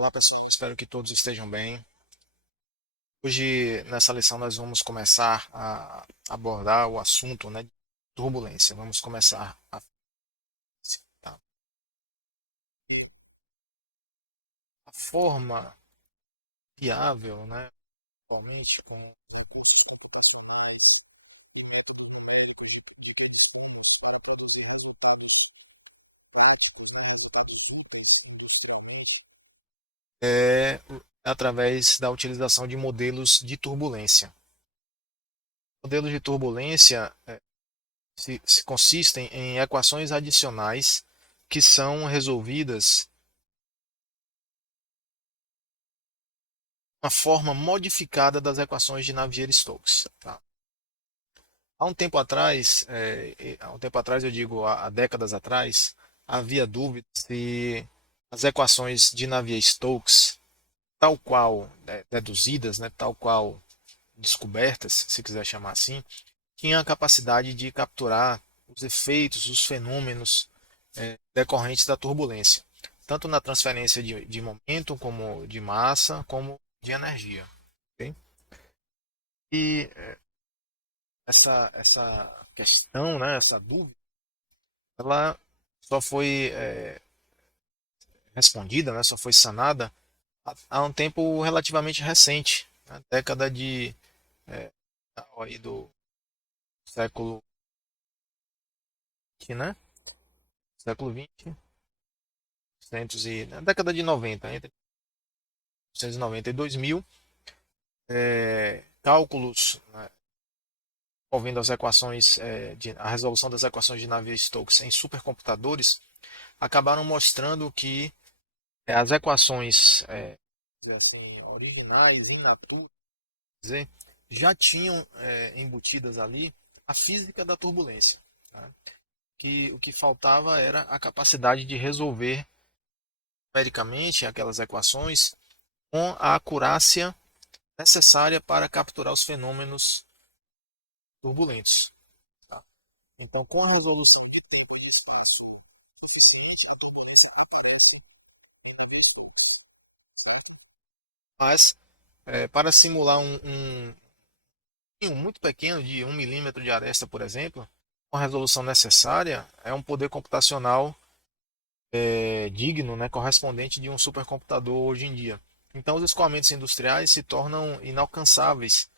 Olá pessoal, espero que todos estejam bem. Hoje, nessa lição, nós vamos começar a abordar o assunto, né, de turbulência. Vamos começar tá? A forma viável, né, atualmente, com recursos computacionais e métodos numéricos de que dispomos para produzir resultados práticos, né, resultados úteis industrialmente, é através da utilização de modelos de turbulência. Modelos de turbulência se consistem em equações adicionais que são resolvidas de uma forma modificada das equações de Navier-Stokes. Tá? Há um tempo atrás eu digo há décadas atrás, havia dúvida se as equações de Navier-Stokes, tal qual deduzidas, né, tal qual descobertas, se quiser chamar assim, tinham a capacidade de capturar os efeitos, os fenômenos decorrentes da turbulência, tanto na transferência de momento, como de massa, como de energia. Okay? E essa questão, né, essa dúvida, ela só foi respondida, né, só foi sanada há um tempo relativamente recente, na década de é, aí do século XX, né? Século XX, na década de 90, entre 1990 e 2000, cálculos, né, envolvendo as equações, a resolução das equações de Navier-Stokes em supercomputadores, acabaram mostrando que as equações assim, originais, in natura, dizer, já tinham embutidas ali a física da turbulência. Né? Que o que faltava era a capacidade de resolver numericamente aquelas equações com a acurácia necessária para capturar os fenômenos turbulentos. Tá? Então, com a resolução de tempo e de espaço suficiente, a turbulência aparece em ambientes. Certo? Mas, para simular um muito pequeno, de 1 milímetro de aresta, por exemplo, com a resolução necessária, é um poder computacional digno, né, correspondente de um supercomputador hoje em dia. Então, os escoamentos industriais se tornam inalcançáveis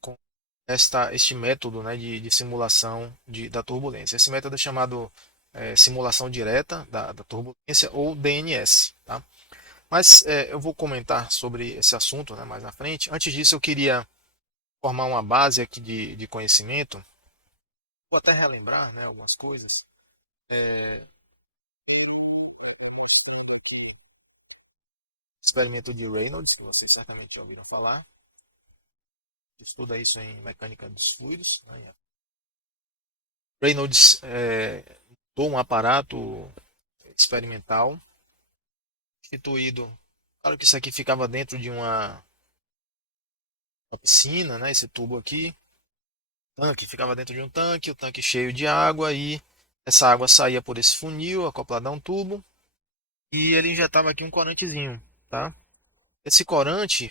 com este método, né, de simulação da turbulência. Esse método é chamado simulação direta da turbulência, ou DNS. Tá? Mas eu vou comentar sobre esse assunto, né, mais na frente. Antes disso, eu queria formar uma base aqui de conhecimento. Vou até relembrar, né, algumas coisas. É, eu mostrei aqui experimento de Reynolds, que vocês certamente já ouviram falar. Estuda isso em mecânica dos fluidos. Né? Reynolds montou um aparato experimental instituído. Claro que isso aqui ficava dentro de uma piscina, né? Esse tubo aqui, tanque, ficava dentro de um tanque, o tanque cheio de água e essa água saía por esse funil acoplado a um tubo e ele injetava aqui um corantezinho, tá? Esse corante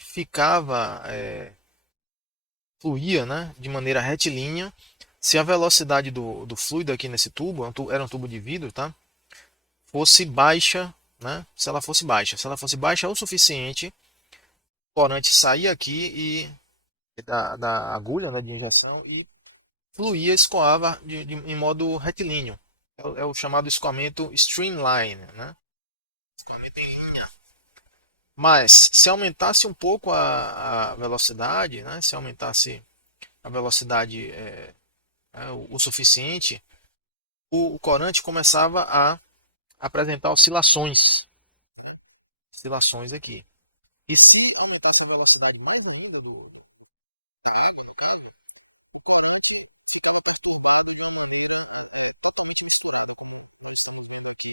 fluía, né, de maneira retilínea. Se a velocidade do fluido aqui nesse tubo, era um tubo de vidro, tá? Fosse baixa, né? Se ela fosse baixa o suficiente, o corante saía aqui da agulha, né, de injeção e fluía, escoava em modo retilíneo. É o chamado escoamento streamline, né? Escoamento em linha. Mas se aumentasse um pouco a velocidade, né? Se aumentasse a velocidade o suficiente, o corante começava a apresentar oscilações aqui. E se aumentasse a velocidade mais ainda o corante ficava perturbado de uma maneira totalmente misturada, como nós estamos vendo aqui.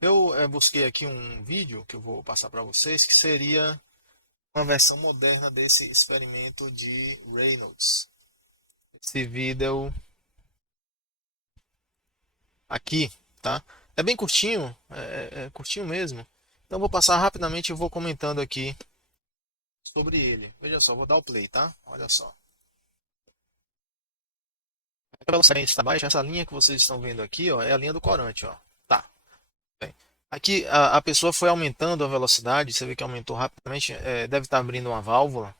Eu busquei aqui um vídeo que eu vou passar para vocês, que seria uma versão moderna desse experimento de Reynolds. Esse vídeo aqui, tá? É bem curtinho, é curtinho mesmo. Então vou passar rapidamente e vou comentando aqui sobre ele. Veja só, vou dar o play, tá? Olha só. A velocidade está baixa, essa linha que vocês estão vendo aqui, ó, é a linha do corante, ó. Tá. Bem. Aqui a pessoa foi aumentando a velocidade, você vê que aumentou rapidamente, deve estar abrindo uma válvula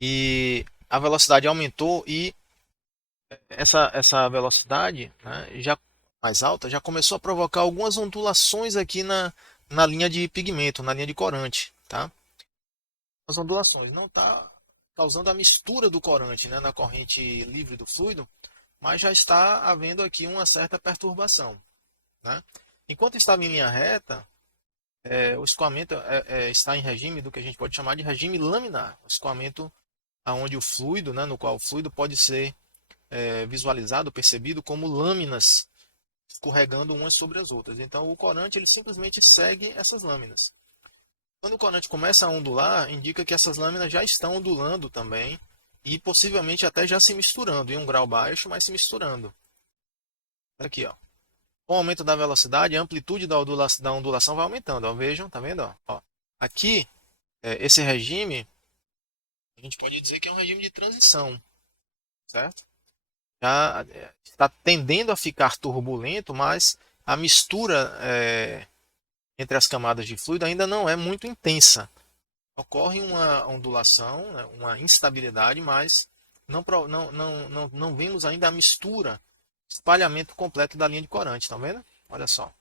e a velocidade aumentou e essa velocidade, né, já mais alta já começou a provocar algumas ondulações aqui na linha de pigmento, na linha de corante, tá? As ondulações não está causando a mistura do corante, né, na corrente livre do fluido, mas já está havendo aqui uma certa perturbação, né? Enquanto estava em linha reta, o escoamento está em regime do que a gente pode chamar de regime laminar, o escoamento aonde o fluido, né, no qual o fluido pode ser visualizado, percebido como lâminas escorregando umas sobre as outras. Então o corante ele simplesmente segue essas lâminas. Quando o corante começa a ondular, indica que essas lâminas já estão ondulando também e possivelmente até já se misturando em um grau baixo, mas se misturando. Aqui, ó. Com o aumento da velocidade, a amplitude da ondulação vai aumentando. Ó. Vejam, tá vendo? Ó. Aqui, esse regime, a gente pode dizer que é um regime de transição, certo? Já está tendendo a ficar turbulento, mas a mistura entre as camadas de fluido ainda não é muito intensa. Ocorre uma ondulação, né, uma instabilidade, mas não vimos ainda a mistura, espalhamento completo da linha de corante, tá vendo? Olha só.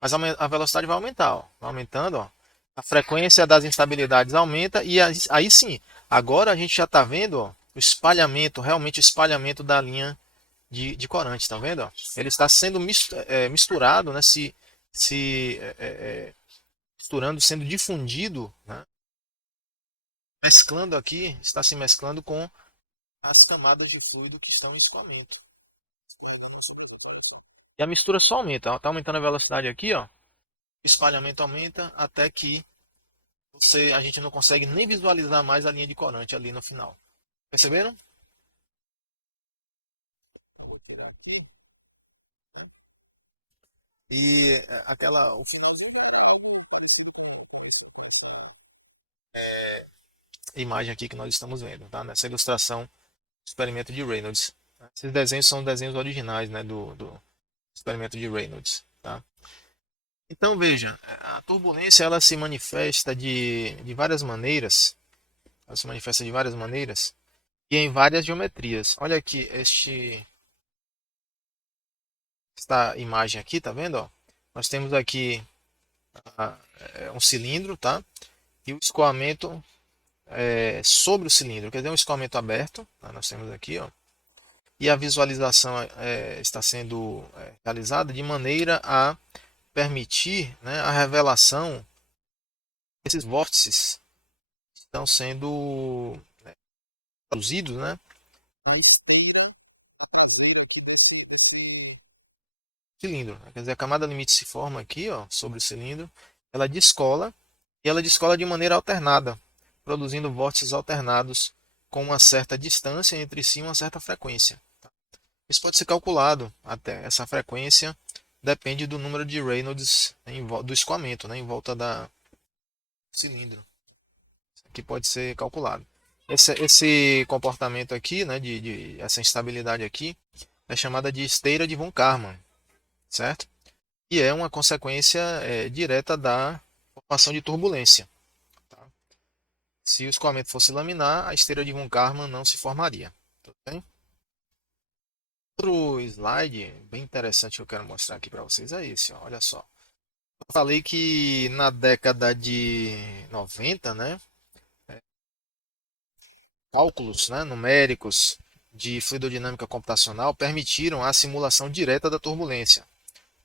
Mas a velocidade vai aumentar, ó. Vai aumentando, ó. A frequência das instabilidades aumenta e aí sim, agora a gente já está vendo ó, o espalhamento, realmente o espalhamento da linha de corante, tá vendo? Ó? Ele está sendo misturado, né? Se misturando, sendo difundido, né? Mesclando aqui, está se mesclando com as camadas de fluido que estão em escoamento. E a mistura só aumenta, está aumentando a velocidade aqui, ó. O espalhamento aumenta até que a gente não consegue nem visualizar mais a linha de corante ali no final. Perceberam? Vou tirar aqui. E o finalzinho imagem aqui que nós estamos vendo, tá? Nessa ilustração do experimento de Reynolds. Esses desenhos são desenhos originais, né, do experimento de Reynolds, tá? Então veja, a turbulência ela se manifesta de várias maneiras, ela se manifesta de várias maneiras e em várias geometrias. Olha aqui esta imagem aqui, tá vendo? Ó? Nós temos aqui um cilindro, tá? E o escoamento sobre o cilindro, quer dizer, um escoamento aberto, tá? Nós temos aqui, ó. E a visualização está sendo realizada de maneira a permitir, né, a revelação desses vórtices que estão sendo produzidos, né, na esteira traseira aqui desse cilindro. Quer dizer, a camada limite se forma aqui, ó, sobre o cilindro, ela descola e ela descola de maneira alternada, produzindo vórtices alternados com uma certa distância entre si e uma certa frequência. Isso pode ser calculado até. Essa frequência depende do número de Reynolds do escoamento, né, em volta do cilindro, que pode ser calculado. Esse comportamento aqui, né, essa instabilidade aqui, é chamada de esteira de von Karman, certo? E é uma consequência direta da formação de turbulência. Tá? Se o escoamento fosse laminar, a esteira de von Karman não se formaria. Tudo bem? Outro slide bem interessante que eu quero mostrar aqui para vocês é esse. Ó, olha só. Eu falei que na década de 90, né, cálculos, né, numéricos de fluidodinâmica computacional permitiram a simulação direta da turbulência.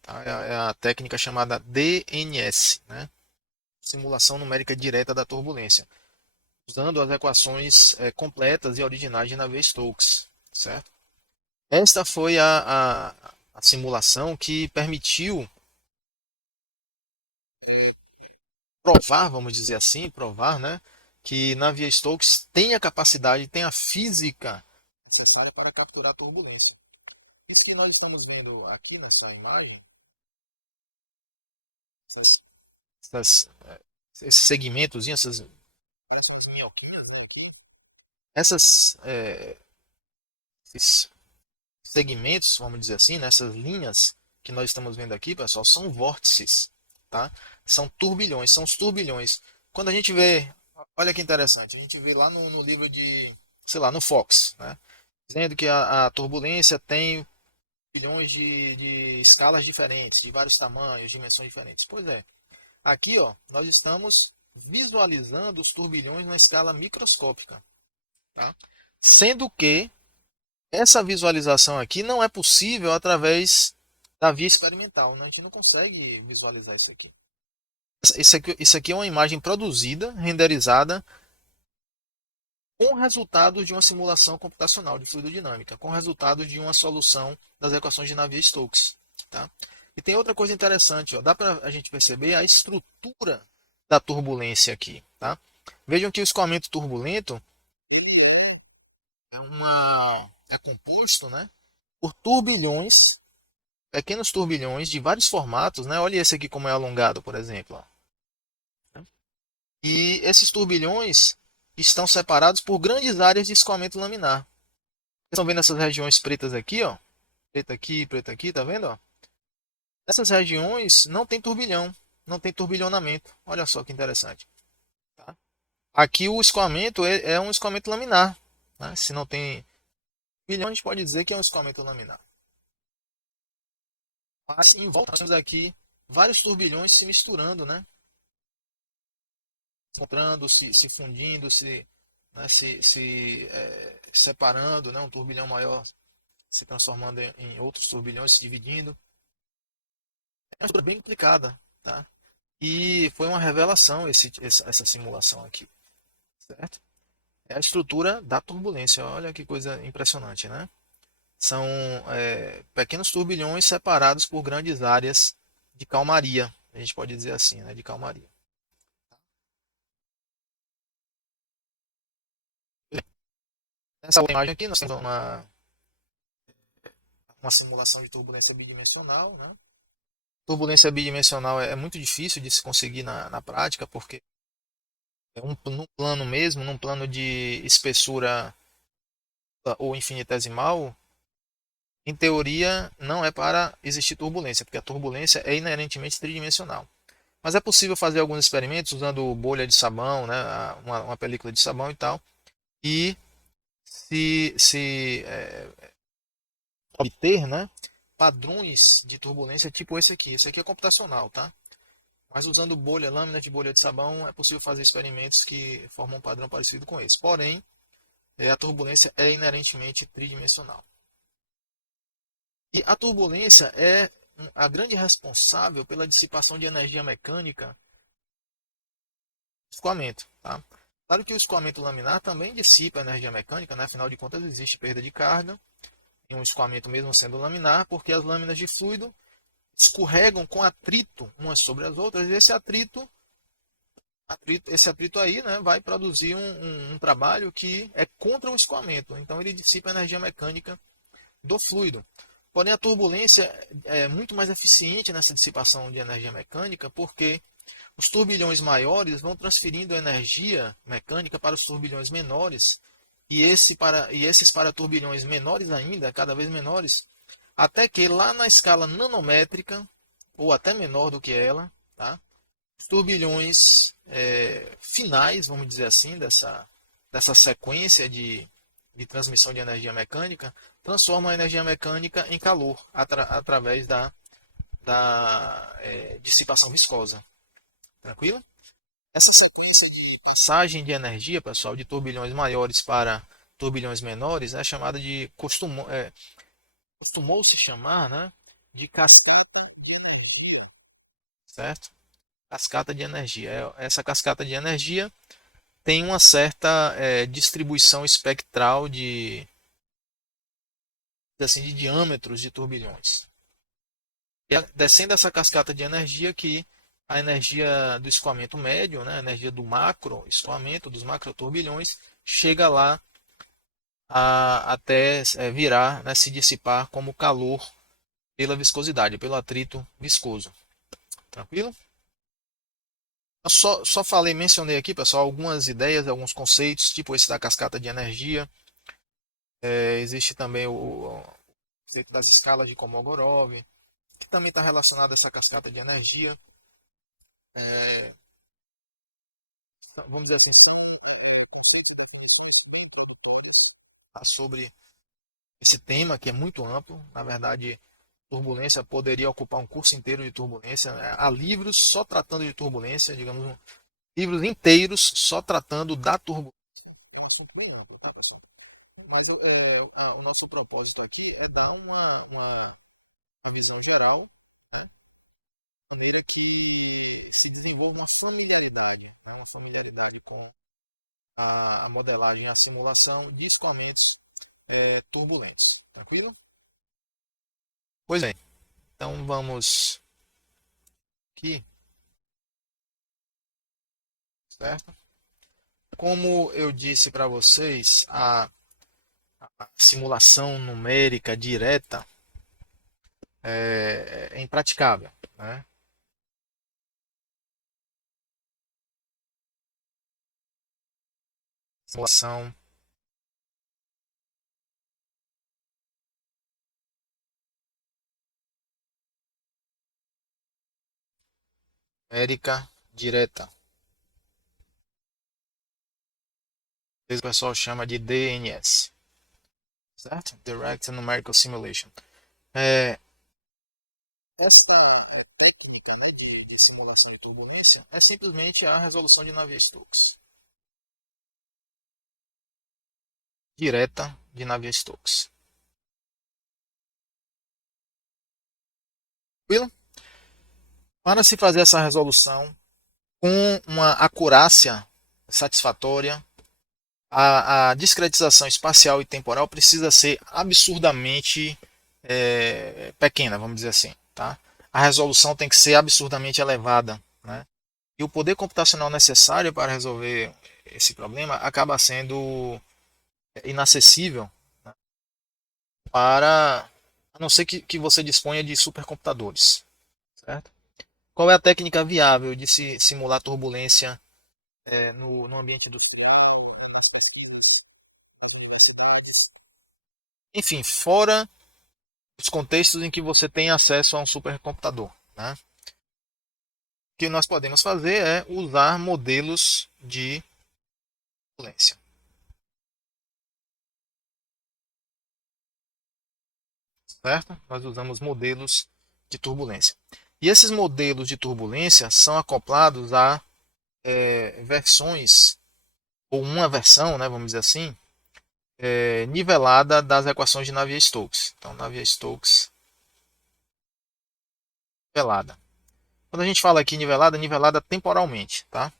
Tá? É a técnica chamada DNS, né, simulação numérica direta da turbulência, usando as equações completas e originais de Navier-Stokes, certo? Esta foi a simulação que permitiu provar, vamos dizer assim, provar, né, que Navier-Stokes tem a capacidade, tem a física necessária para capturar a turbulência. Isso que nós estamos vendo aqui nessa imagem essas, essas, esses segmentos, essas, parecem umas minhoquinhas, né? Essas, esses segmentos, vamos dizer assim, nessas linhas que nós estamos vendo aqui, pessoal, são vórtices, tá? São turbilhões, são os turbilhões. Quando a gente vê, olha que interessante, a gente vê lá no livro de, sei lá, no Fox, né? Dizendo que a turbulência tem bilhões de escalas diferentes, de vários tamanhos, dimensões diferentes. Pois é, aqui ó, nós estamos visualizando os turbilhões na escala microscópica, tá? Sendo que essa visualização aqui não é possível através da via experimental, né? A gente não consegue visualizar isso aqui. Isso aqui é uma imagem produzida, renderizada, com resultados de uma simulação computacional de fluidodinâmica, com resultados de uma solução das equações de Navier-Stokes. Tá? E tem outra coisa interessante, ó, dá para a gente perceber a estrutura da turbulência aqui. Tá? Vejam que o escoamento turbulento é composto, né, por turbilhões, pequenos turbilhões de vários formatos. Né? Olha esse aqui como é alongado, por exemplo. Ó. E esses turbilhões estão separados por grandes áreas de escoamento laminar. Vocês estão vendo essas regiões pretas aqui, ó? Preta aqui, tá vendo? Ó? Essas regiões não tem turbilhão, não tem turbilhonamento. Olha só que interessante. Tá? Aqui o escoamento é um escoamento laminar. Né? Se não tem turbilhão, a gente pode dizer que é um escoamento laminar. Mas em volta nós temos aqui vários turbilhões se misturando, né? Se encontrando, se fundindo, se separando, né? Um turbilhão maior se transformando em outros turbilhões, se dividindo. É uma estrutura bem complicada, tá? E foi uma revelação essa simulação aqui, certo? É a estrutura da turbulência. Olha que coisa impressionante, né? São pequenos turbilhões separados por grandes áreas de calmaria. A gente pode dizer assim, né? De calmaria. Nessa imagem aqui nós temos uma simulação de turbulência bidimensional, né? Turbulência bidimensional é muito difícil de se conseguir na prática, porque num plano mesmo, num plano de espessura ou infinitesimal, em teoria não é para existir turbulência, porque a turbulência é inerentemente tridimensional. Mas é possível fazer alguns experimentos usando bolha de sabão, né, uma película de sabão e tal, e se obter, né, padrões de turbulência tipo esse aqui. Esse aqui é computacional, tá? Mas usando bolha, lâmina de bolha de sabão, é possível fazer experimentos que formam um padrão parecido com esse. Porém, a turbulência é inerentemente tridimensional. E a turbulência é a grande responsável pela dissipação de energia mecânica do escoamento. Tá? Claro que o escoamento laminar também dissipa energia mecânica, né? Afinal de contas, existe perda de carga em um escoamento mesmo sendo laminar, porque as lâminas de fluido escorregam com atrito umas sobre as outras, e esse atrito aí, né, vai produzir um trabalho que é contra o escoamento. Então ele dissipa a energia mecânica do fluido. Porém, a turbulência é muito mais eficiente nessa dissipação de energia mecânica, porque os turbilhões maiores vão transferindo energia mecânica para os turbilhões menores, e esses para turbilhões menores ainda, cada vez menores, até que lá na escala nanométrica, ou até menor do que ela, tá? Os turbilhões finais, vamos dizer assim, dessa sequência de transmissão de energia mecânica, transformam a energia mecânica em calor através da dissipação viscosa. Tranquilo? Essa sequência de passagem de energia, pessoal, de turbilhões maiores para turbilhões menores, é chamada de costumou-se chamar, né, de cascata de energia, certo? Cascata de energia. Essa cascata de energia tem uma certa distribuição espectral de diâmetros de turbilhões. E descendo essa cascata de energia que a energia do escoamento médio, né, a energia do macro escoamento, dos macroturbilhões, chega lá até virar, né, se dissipar como calor pela viscosidade, pelo atrito viscoso. Tranquilo? Eu só falei, mencionei aqui, pessoal, algumas ideias, alguns conceitos, tipo esse da cascata de energia. Existe também o conceito das escalas de Kolmogorov, que também está relacionado a essa cascata de energia. É, vamos dizer assim, são conceitos e definições bem introdutórias sobre esse tema, que é muito amplo. Na verdade, turbulência poderia ocupar um curso inteiro de turbulência, né? Há livros só tratando de turbulência, digamos, livros inteiros só tratando da turbulência. É um assunto bem amplo, tá, pessoal? Mas o nosso propósito aqui é dar uma visão geral, né, de maneira que se desenvolva uma familiaridade com a modelagem e a simulação de escoamentos turbulentos. Tranquilo? Pois bem, então vamos aqui, certo? Como eu disse para vocês, a simulação numérica direta é impraticável, né? Simulação numérica direta. O pessoal chama de DNS, certo? Direct Numerical Simulation. É, esta técnica, né, de simulação de turbulência é simplesmente a resolução de Navier-Stokes, direta de Navier-Stokes. Tranquilo? Para se fazer essa resolução com uma acurácia satisfatória, a discretização espacial e temporal precisa ser absurdamente pequena, vamos dizer assim. Tá? A resolução tem que ser absurdamente elevada. Né? E o poder computacional necessário para resolver esse problema acaba sendo inacessível, né, para a não ser que você disponha de supercomputadores. Certo? Qual é a técnica viável de se simular turbulência no ambiente industrial, nas pesquisas, nas universidades? Enfim, fora os contextos em que você tem acesso a um supercomputador. Né? O que nós podemos fazer é usar modelos de turbulência. Certo? Nós usamos modelos de turbulência. E esses modelos de turbulência são acoplados a versões, ou uma versão, né, vamos dizer assim, nivelada das equações de Navier-Stokes. Então, Navier-Stokes nivelada. Quando a gente fala aqui nivelada, nivelada temporalmente. Tá?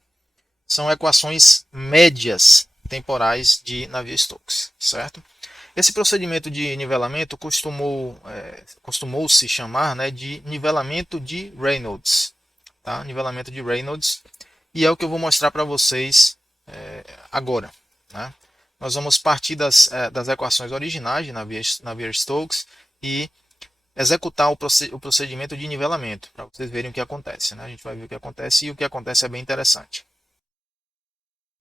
São equações médias temporais de Navier-Stokes. Certo? Esse procedimento de nivelamento costumou-se chamar, né, de nivelamento de Reynolds. Tá? Nivelamento de Reynolds. E é o que eu vou mostrar para vocês agora. Né? Nós vamos partir das equações originais de Navier-Stokes e executar o procedimento de nivelamento, para vocês verem o que acontece. Né? A gente vai ver o que acontece e o que acontece é bem interessante.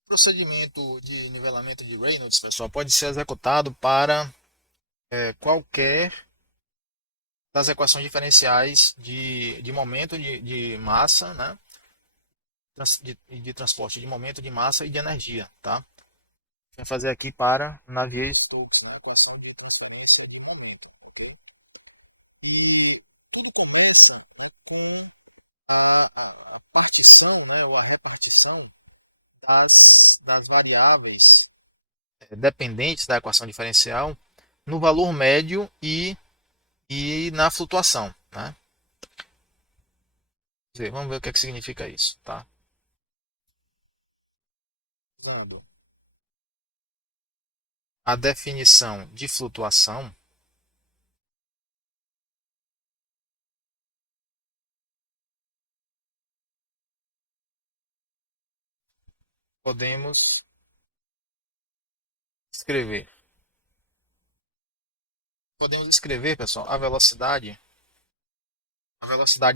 O procedimento de nivelamento de Reynolds, pessoal, pode ser executado para qualquer das equações diferenciais de momento de massa, né? de transporte de momento, de massa e de energia. Tá? Vai fazer aqui para Navier-Stokes, a equação de transferência de momento. Okay? E tudo começa, né, com a partição, né, ou a repartição das variáveis dependentes da equação diferencial no valor médio e na flutuação. Né? Vamos ver o que, é que significa isso. Tá? Usando a definição de flutuação, podemos escrever. Podemos escrever, pessoal, a velocidade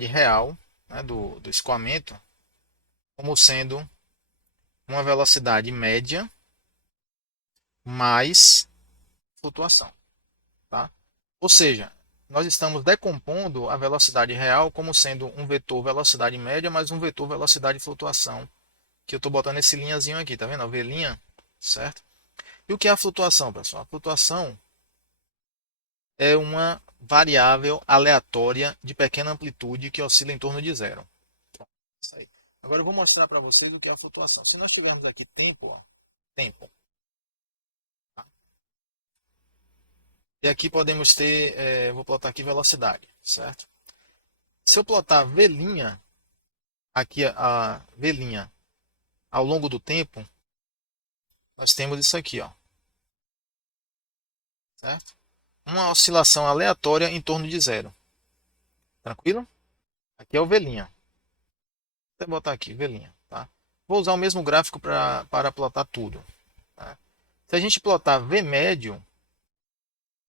real, né, do escoamento como sendo uma velocidade média mais flutuação, tá? Ou seja, nós estamos decompondo a velocidade real como sendo um vetor velocidade média mais um vetor velocidade flutuação, que eu estou botando esse linhazinho aqui, tá vendo? A V', certo? E o que é a flutuação, pessoal? A flutuação é uma variável aleatória de pequena amplitude que oscila em torno de zero. Isso aí. Agora eu vou mostrar para vocês o que é a flutuação. Se nós tivermos aqui tempo, ó, tempo, tá? E aqui podemos ter, vou plotar aqui velocidade, certo? Se eu plotar V', aqui a V' ao longo do tempo, nós temos isso aqui, ó, certo? Uma oscilação aleatória em torno de zero. Tranquilo? Aqui é o V'. Vou até botar aqui, V', tá? Vou usar o mesmo gráfico para plotar tudo. Tá? Se a gente plotar V médio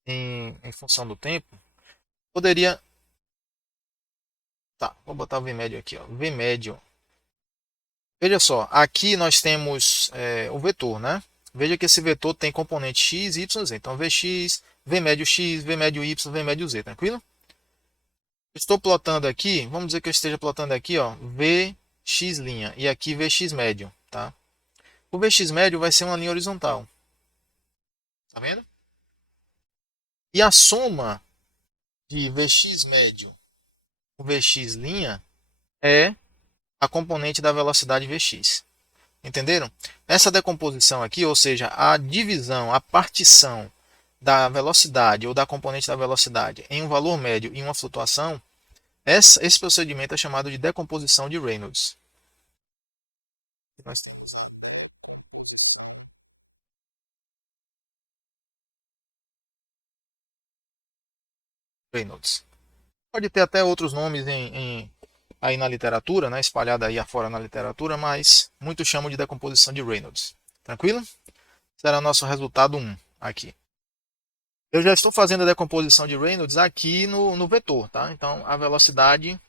em função do tempo, poderia... Tá, vou botar o V médio aqui, ó. V médio. Veja só, aqui nós temos o vetor, né? Veja que esse vetor tem componente x, y, z. Então, Vx, V médio x, V médio y, V médio z, tranquilo? Estou plotando aqui, vamos dizer que eu esteja plotando aqui, ó, Vx', e aqui Vx médio, tá? O Vx médio vai ser uma linha horizontal. Tá vendo? E a soma de Vx médio com Vx' é a componente da velocidade Vx. Entenderam? Essa decomposição aqui, ou seja, a divisão, a partição da velocidade ou da componente da velocidade em um valor médio e uma flutuação, esse procedimento é chamado de decomposição de Reynolds. Reynolds. Pode ter até outros nomes aí na literatura, né, espalhada aí afora na literatura, mas muitos chamam de decomposição de Reynolds. Tranquilo? Será nosso resultado 1 aqui. Eu já estou fazendo a decomposição de Reynolds aqui no vetor, tá? Então, a velocidade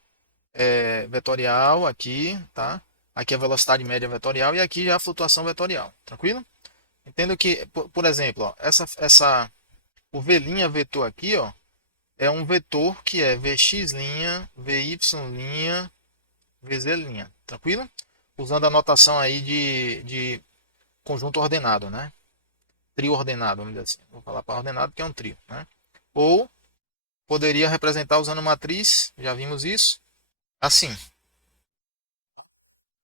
vetorial aqui, tá? Aqui a velocidade média vetorial e aqui já a flutuação vetorial, tranquilo? Entendo que, por exemplo, ó, o V' vetor aqui, ó, é um vetor que é Vx', Vy', Vz', tranquilo? Usando a notação aí de conjunto ordenado, né? Trio ordenado, vamos dizer assim. Vou falar para ordenado que é um trio, né? Ou poderia representar usando matriz, já vimos isso, assim.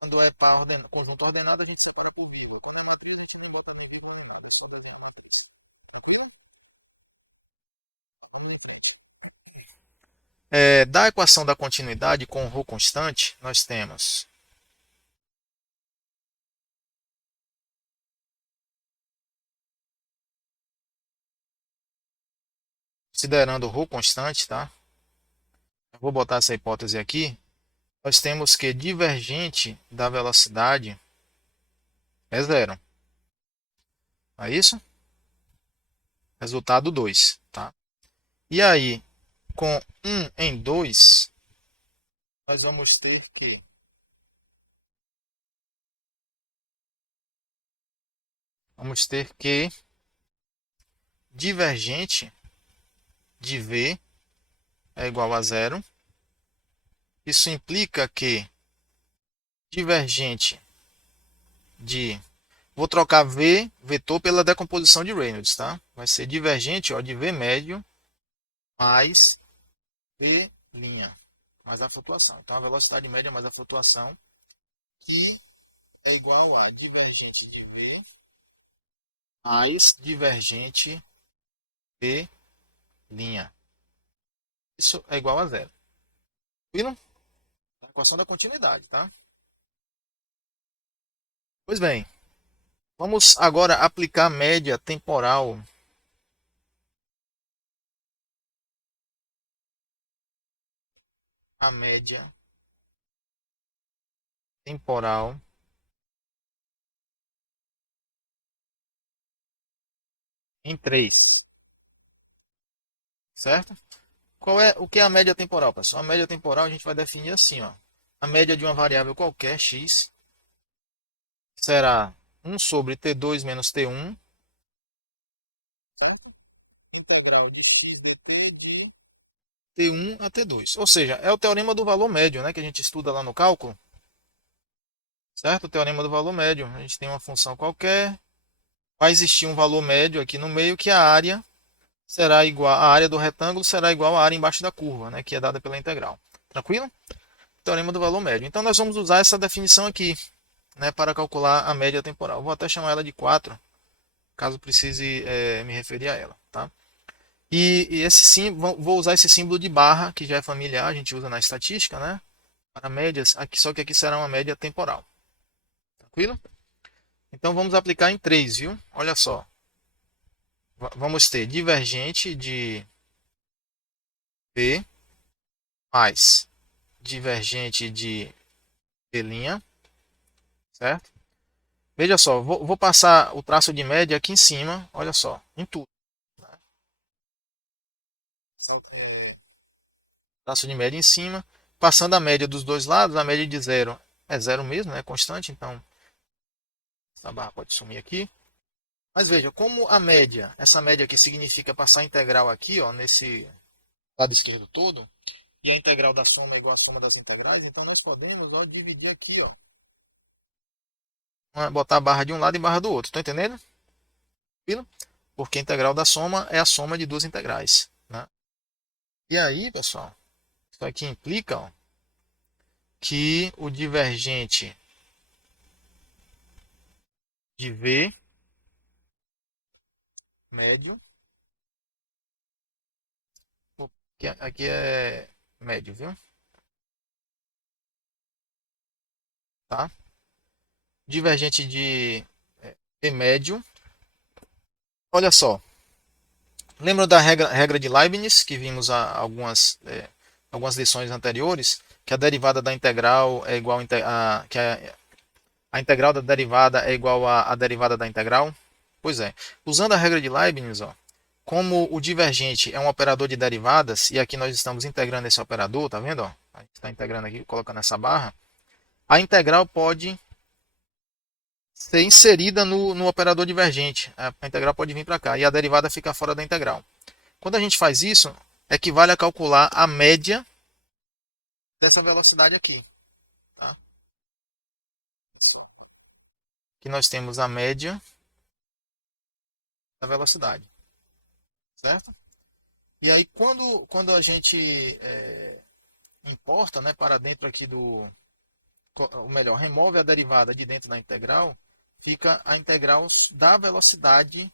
Quando é para conjunto ordenado, a gente separa por vírgula. Quando é matriz, a gente não bota nem vírgula nem nada, só desenha a matriz. Tranquilo? Da equação da continuidade com ρ constante, nós temos considerando ρ constante, tá? Eu vou botar essa hipótese aqui. Nós temos que divergente da velocidade é zero. É isso? Resultado 2, tá? E aí, com 1 em 2, nós vamos ter que divergente de V é igual a zero. Isso implica que divergente de... Vou trocar V, vetor, pela decomposição de Reynolds, tá? Vai ser divergente, ó, de V médio mais V', mais a flutuação. Então, a velocidade média mais a flutuação, que é igual a divergente de V mais divergente V'. Isso é igual a zero. Viram? A equação da continuidade, tá? Pois bem, vamos agora aplicar a média temporal. A média temporal em 3, certo? O que é a média temporal, pessoal? A média temporal a gente vai definir assim, ó. A média de uma variável qualquer, x, será 1 sobre T2 menos T1, certo? Integral de x dt de T1 a T2. Ou seja, é o teorema do valor médio, né, que a gente estuda lá no cálculo, certo? O teorema do valor médio. A gente tem uma função qualquer, vai existir um valor médio aqui no meio que a área será igual, a área do retângulo será igual à área embaixo da curva, né, que é dada pela integral. Tranquilo? Teorema do valor médio. Então nós vamos usar essa definição aqui, né, para calcular a média temporal. Vou até chamar ela de 4, caso precise me referir a ela, tá? E esse sim, vou usar esse símbolo de barra, que já é familiar, a gente usa na estatística, né? Para médias, aqui, só que aqui será uma média temporal. Tranquilo? Então vamos aplicar em 3, viu? Olha só. Vamos ter divergente de P mais divergente de P', certo? Veja só, vou passar o traço de média aqui em cima, olha só, em tudo. Né? Traço de média em cima, passando a média dos dois lados, a média de zero é zero mesmo, é constante, então essa barra pode sumir aqui. Mas veja, como a média, essa média aqui significa passar a integral aqui, ó, nesse lado esquerdo todo, e a integral da soma é igual à soma das integrais, então nós podemos ó, dividir aqui, ó, botar a barra de um lado e barra do outro, tá entendendo? Porque a integral da soma é a soma de duas integrais. Né? E aí, pessoal, isso aqui implica ó, que o divergente de V médio, aqui é médio, viu? Tá? Divergente de V médio. Olha só. Lembra da regra de Leibniz, que vimos há algumas lições anteriores, que a derivada da integral é igual a, que a integral da derivada é igual à derivada da integral? Pois é. Usando a regra de Leibniz, ó, como o divergente é um operador de derivadas, e aqui nós estamos integrando esse operador, tá vendo? Ó? A gente está integrando aqui, colocando essa barra. A integral pode ser inserida no operador divergente. A integral pode vir para cá e a derivada fica fora da integral. Quando a gente faz isso, equivale a calcular a média dessa velocidade aqui. Tá? Que nós temos a média da velocidade. Certo? E aí, quando a gente importa né, para dentro aqui ou melhor, remove a derivada de dentro da integral, fica a integral da velocidade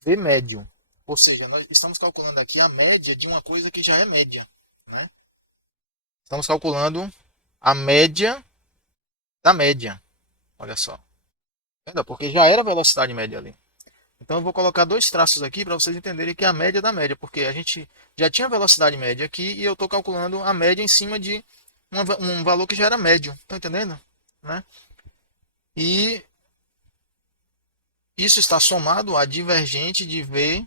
v médio. Ou seja, nós estamos calculando aqui a média de uma coisa que já é média. Né? Estamos calculando a média da média. Olha só. Entendeu? Porque já era a velocidade média ali. Então eu vou colocar dois traços aqui para vocês entenderem que é a média da média, porque a gente já tinha velocidade média aqui e eu estou calculando a média em cima de um valor que já era médio. Estão entendendo? Né? E isso está somado a divergente de V',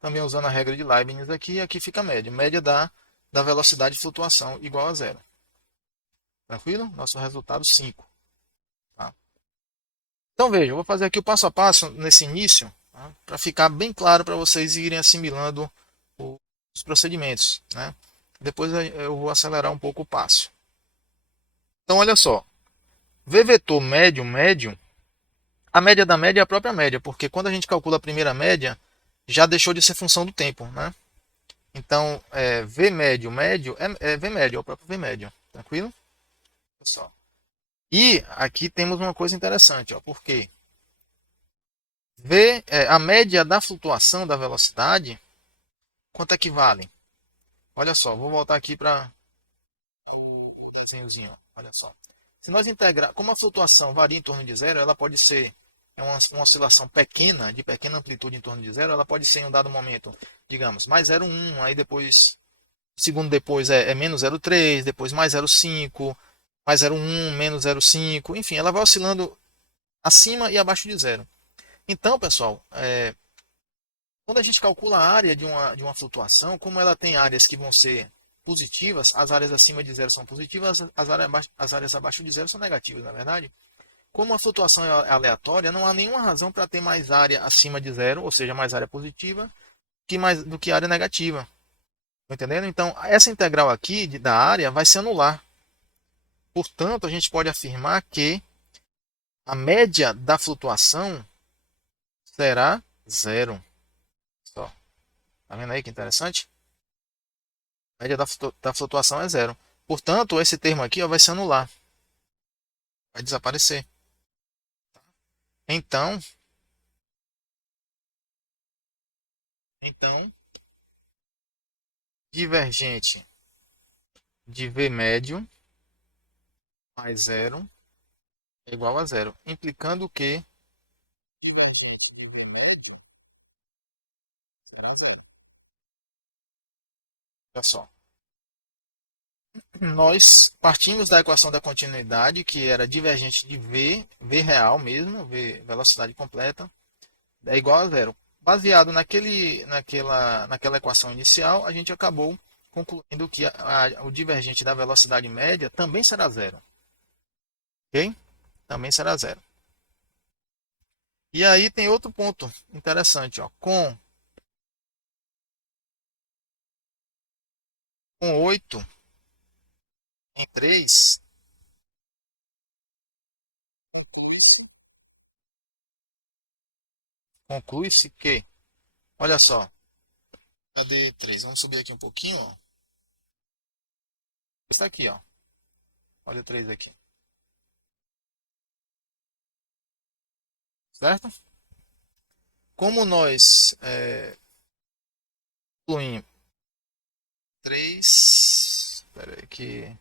também usando a regra de Leibniz aqui, e aqui fica a média. Média da velocidade de flutuação igual a zero. Tranquilo? Nosso resultado 5. Tá? Então veja, eu vou fazer aqui o passo a passo nesse início, tá? Para ficar bem claro para vocês irem assimilando os procedimentos. Né? Depois eu vou acelerar um pouco o passo. Então olha só, V vetor médio, médio, a média da média é a própria média, porque quando a gente calcula a primeira média, já deixou de ser função do tempo. Né? Então, V médio, médio, é V médio, é o próprio V médio. Tranquilo? Pessoal. E aqui temos uma coisa interessante, ó, porque a média da flutuação da velocidade, quanto é que vale? Olha só, vou voltar aqui para o desenhozinho. Olha só. Se nós integrar, como a flutuação varia em torno de zero, ela pode ser uma oscilação pequena, de pequena amplitude em torno de zero, ela pode ser em um dado momento, digamos, mais 0,1, aí depois, segundo depois é menos 0,3, depois mais 0,5, mais 0,1, menos 0,5, enfim, ela vai oscilando acima e abaixo de zero. Então, pessoal, quando a gente calcula a área de uma flutuação, como ela tem áreas que vão ser positivas, as áreas acima de zero são positivas, as áreas abaixo de zero são negativas, na verdade. Como a flutuação é aleatória, não há nenhuma razão para ter mais área acima de zero, ou seja, mais área positiva, do que área negativa. Tá entendendo? Então, essa integral aqui da área vai se anular. Portanto, a gente pode afirmar que a média da flutuação será zero. Só. Tá vendo aí que interessante? A média da flutuação é zero. Portanto, esse termo aqui ó, vai se anular. Vai desaparecer. Então, divergente de V médio mais zero é igual a zero. Implicando que divergente de V médio será zero. Olha só. Nós partimos da equação da continuidade, que era divergente de V real mesmo, V velocidade completa, é igual a zero. Baseado naquela equação inicial, a gente acabou concluindo que o divergente da velocidade média também será zero. Ok? Também será zero. E aí tem outro ponto interessante. Ó, com 8 em 3, conclui-se que, olha só, cadê 3? Vamos subir aqui um pouquinho. Ó. Está aqui, ó. Olha o 3 aqui. Certo? Como nós incluímos 3, espera aí que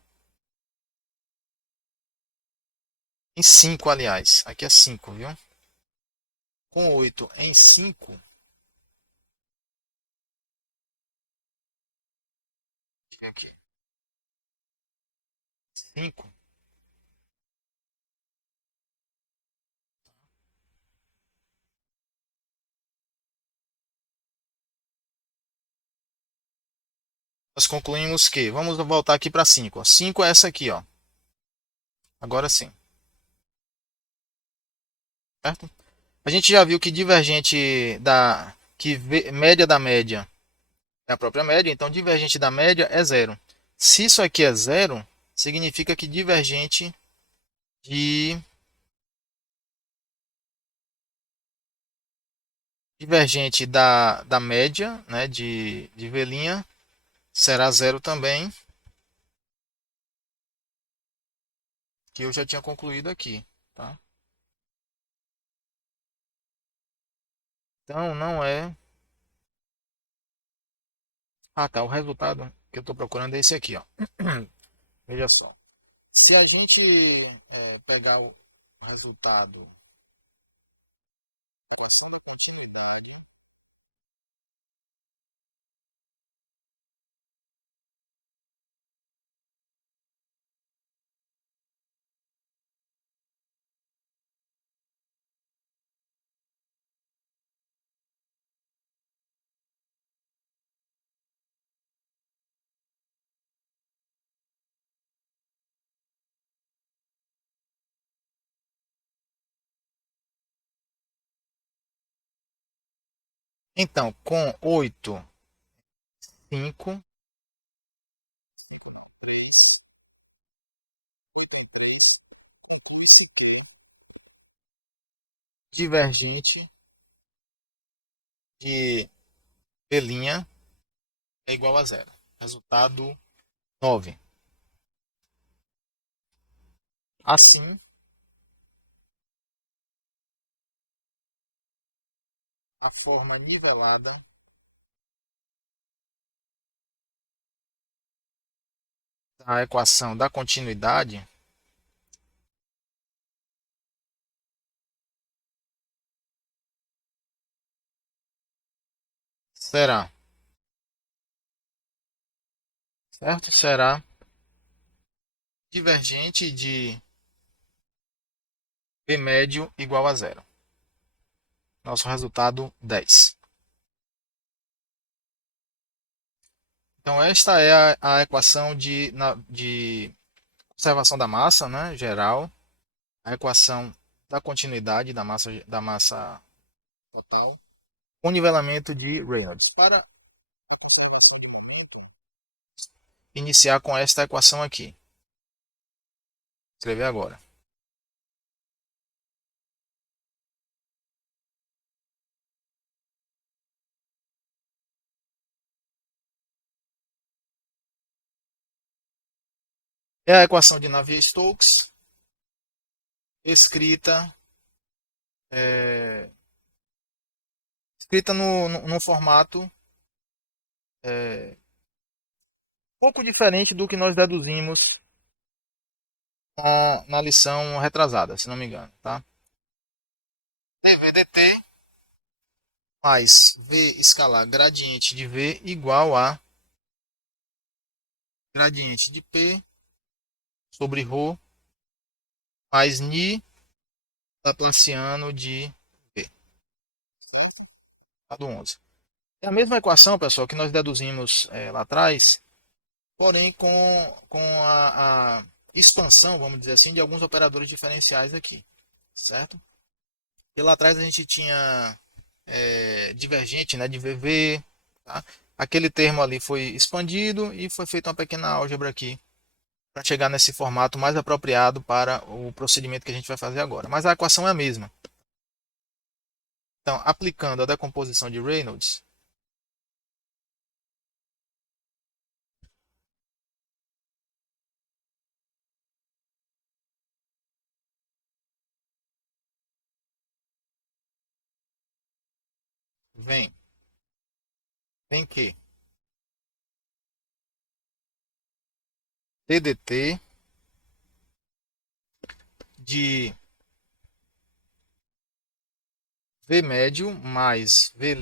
em 5, aliás, aqui é 5, viu? Com 8 em 5, aqui, 5, nós concluímos que, vamos voltar aqui para 5, 5 é essa aqui, ó. Agora sim, certo? A gente já viu que divergente média da média é a própria média, então divergente da média é zero. Se isso aqui é zero, significa que de divergente da média, né, de V' será zero também, que eu já tinha concluído aqui, tá? Então não é. Ah, tá. O resultado que eu estou procurando é esse aqui, ó. Veja só. Se a gente pegar o resultado da equação da continuidade, então com 8, 5, divergente de V' é igual a zero. Resultado 9. Assim, a forma nivelada da equação da continuidade será, certo? Será divergente de V médio igual a zero. Nosso resultado 10. Então, esta é a equação de conservação da massa, né, geral, a equação da continuidade da massa total, com nivelamento de Reynolds. Para a conservação de momento, iniciar com esta equação aqui. Escrever agora. É a equação de Navier-Stokes, escrita, é, escrita no formato um pouco diferente do que nós deduzimos na lição retrasada, se não me engano, tá? dv dt mais v escalar gradiente de v igual a gradiente de p sobre ρ mais ni laplaciano de v, certo? Tá do 11. É a mesma equação, pessoal, que nós deduzimos lá atrás, porém com a expansão, vamos dizer assim, de alguns operadores diferenciais aqui, certo? E lá atrás a gente tinha divergente, né, de VV, tá? Aquele termo ali foi expandido e foi feita uma pequena álgebra aqui para chegar nesse formato mais apropriado para o procedimento que a gente vai fazer agora. Mas a equação é a mesma. Então, aplicando a decomposição de Reynolds, vem, vem que DDT de V médio mais V'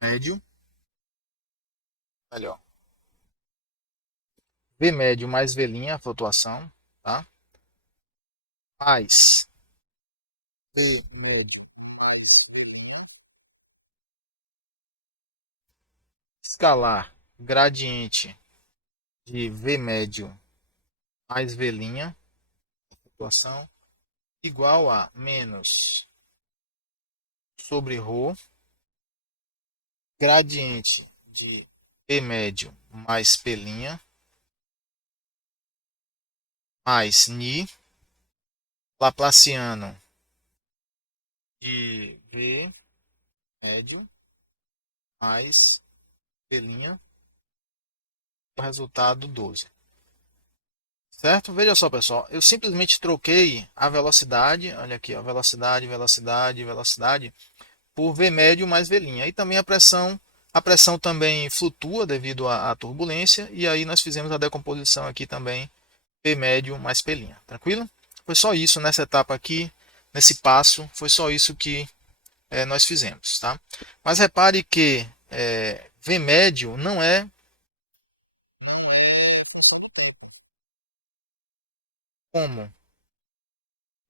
médio, melhor, V médio mais V', a flutuação, tá? Mais V médio mais V', escalar gradiente de V médio mais V', flutuação, igual a menos sobre ρ, gradiente de P médio mais P', mais ni, laplaciano de V médio mais P', o resultado 12. Certo? Veja só, pessoal, eu simplesmente troquei a velocidade, olha aqui, ó, velocidade, velocidade, velocidade, por V médio mais V'. E também a pressão também flutua devido à turbulência, e aí nós fizemos a decomposição aqui também, P médio mais P'. Tranquilo? Foi só isso nessa etapa aqui, nesse passo, foi só isso que nós fizemos, tá? Mas repare que V médio não é como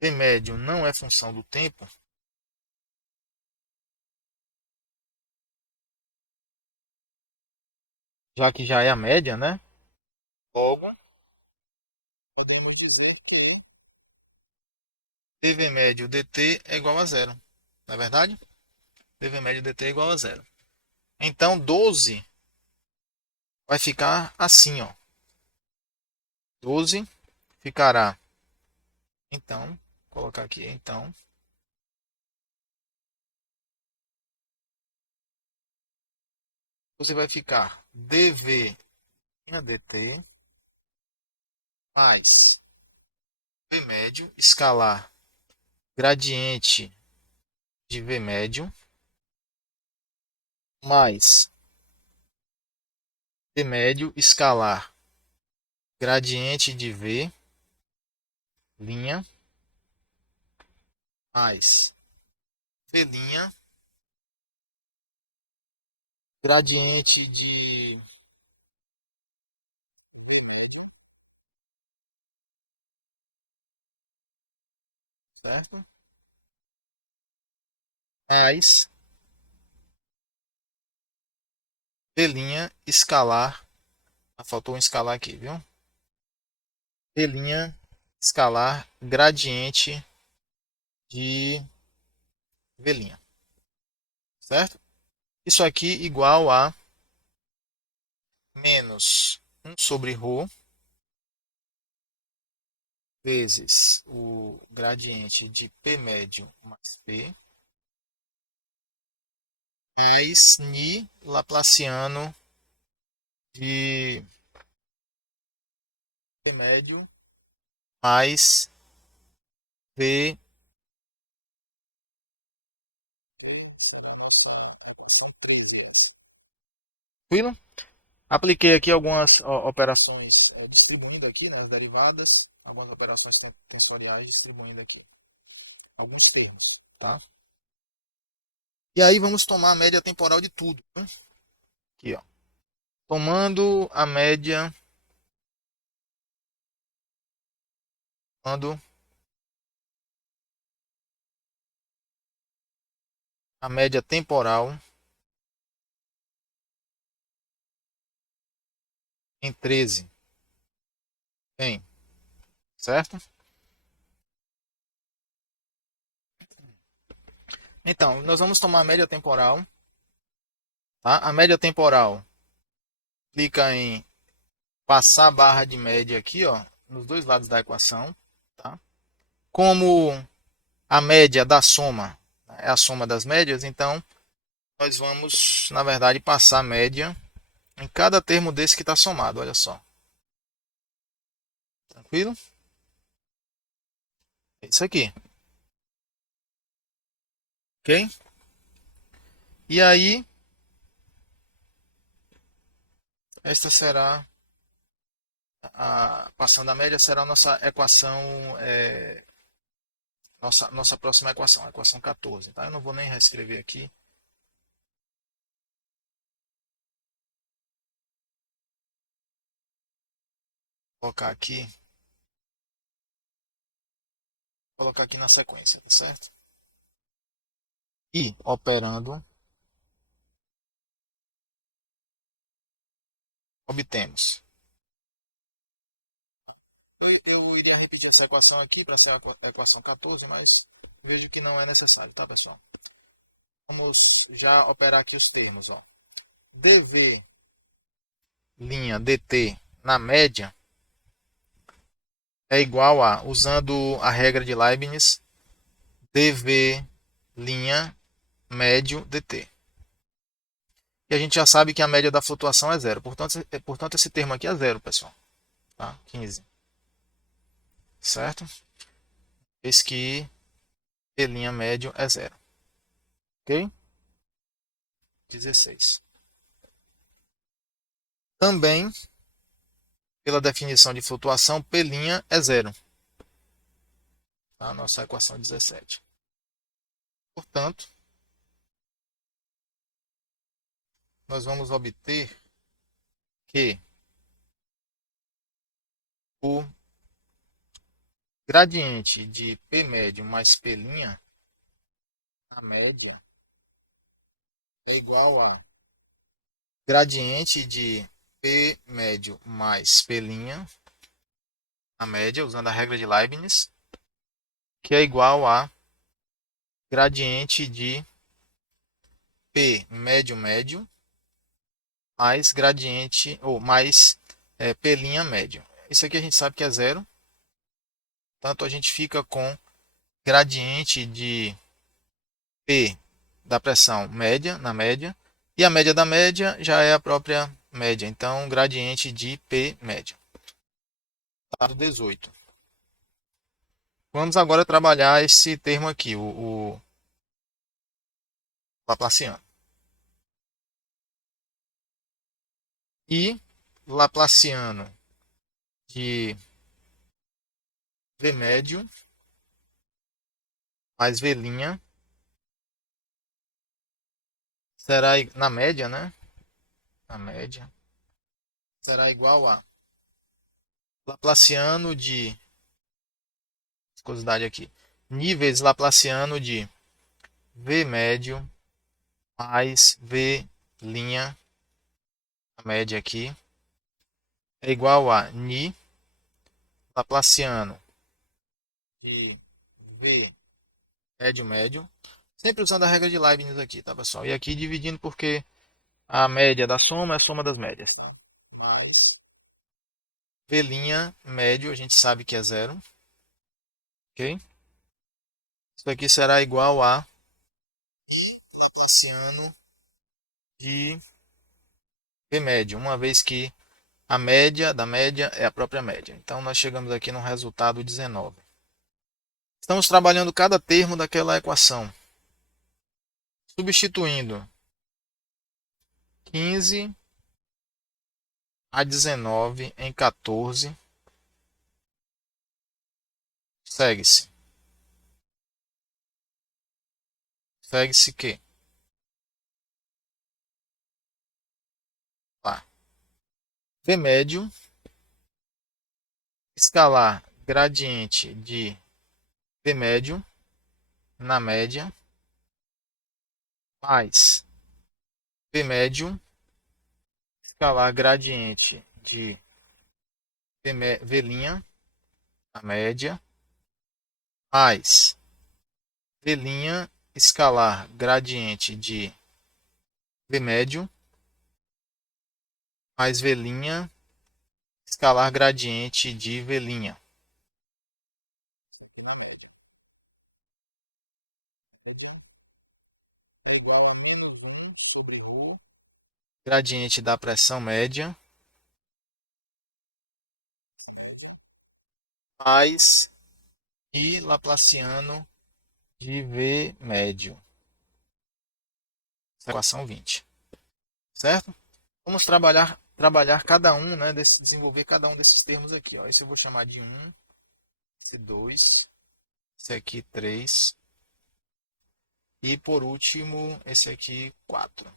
V médio não é função do tempo, já que já é a média, né? Logo, podemos dizer que dv médio dt é igual a zero. Não é verdade? Dv médio dt é igual a zero. Então, 12 vai ficar assim, ó. 12 ficará, então, vou colocar aqui, então, 12 vai ficar dv dt mais v médio, escalar gradiente de v médio, mais v médio, escalar gradiente de v', mais v', gradiente de, certo? Mais V' escalar. Faltou um escalar aqui, viu? V' escalar gradiente de V', certo? Isso aqui igual a menos 1 sobre ρ vezes o gradiente de P médio mais P, mais ni laplaciano de P médio mais V. Tranquilo? Apliquei aqui algumas operações distribuindo aqui, né, as derivadas, algumas operações tensoriais distribuindo aqui alguns termos, tá? E aí vamos tomar a média temporal de tudo, né? Aqui, ó. Tomando a média, tomando a média temporal em 13, bem, certo? Então, nós vamos tomar a média temporal, tá? A média temporal clica em passar a barra de média aqui, ó, nos dois lados da equação, tá? Como a média da soma é a soma das médias, então nós vamos, na verdade, passar a média em cada termo desse que está somado, olha só. Tranquilo? É isso aqui, ok? E aí, esta será, passando a média, será a nossa equação, nossa próxima equação, a equação 14. Tá? Eu não vou nem reescrever aqui. Vou colocar aqui na sequência, tá certo? E operando, obtemos. Eu iria repetir essa equação aqui para ser a equação 14, mas vejo que não é necessário, tá, pessoal? Vamos já operar aqui os termos. Ó. dv' dt na média é igual a, usando a regra de Leibniz, dv' médio dt. E a gente já sabe que a média da flutuação é zero. Portanto esse termo aqui é zero, pessoal. Tá? 15. Certo? Eis que P' médio é zero. Ok? 16. Também, pela definição de flutuação, P' é zero. Tá? Nossa equação 17. Portanto, nós vamos obter que o gradiente de P médio mais P', a média, é igual a gradiente de P médio mais P', a média, usando a regra de Leibniz, que é igual a gradiente de P médio médio mais gradiente, ou mais P' médio. Isso aqui a gente sabe que é zero, tanto a gente fica com gradiente de P da pressão média, na média, e a média da média já é a própria média, então gradiente de P médio. Dado 18. Vamos agora trabalhar esse termo aqui, o Laplaciano. E Laplaciano de V médio mais V' será na média, né? Na média será igual a Laplaciano de, curiosidade aqui, níveis Laplaciano de V médio mais V' a média aqui, é igual a ni laplaciano de V médio médio, sempre usando a regra de Leibniz aqui, tá, pessoal? E aqui dividindo porque a média da soma é a soma das médias, tá? Mais V' médio, a gente sabe que é zero, ok? Isso aqui será igual a Laplaciano de V médio, uma vez que a média da média é a própria média. Então, nós chegamos aqui no resultado 19. Estamos trabalhando cada termo daquela equação. Substituindo 15 a 19 em 14, segue-se. Segue-se que? Lá. V médio, escalar gradiente de V médio na média, mais V médio, escalar gradiente de V' na média, mais V' escalar gradiente de V médio, mais V' escalar gradiente de V'. É igual a menos 1 sobre o gradiente da pressão média, mais I laplaciano de V médio. Equação 20. Certo? Vamos trabalhar cada um, né, desenvolver cada um desses termos aqui. Ó. Esse eu vou chamar de 1, esse 2, esse aqui 3 e por último esse aqui 4.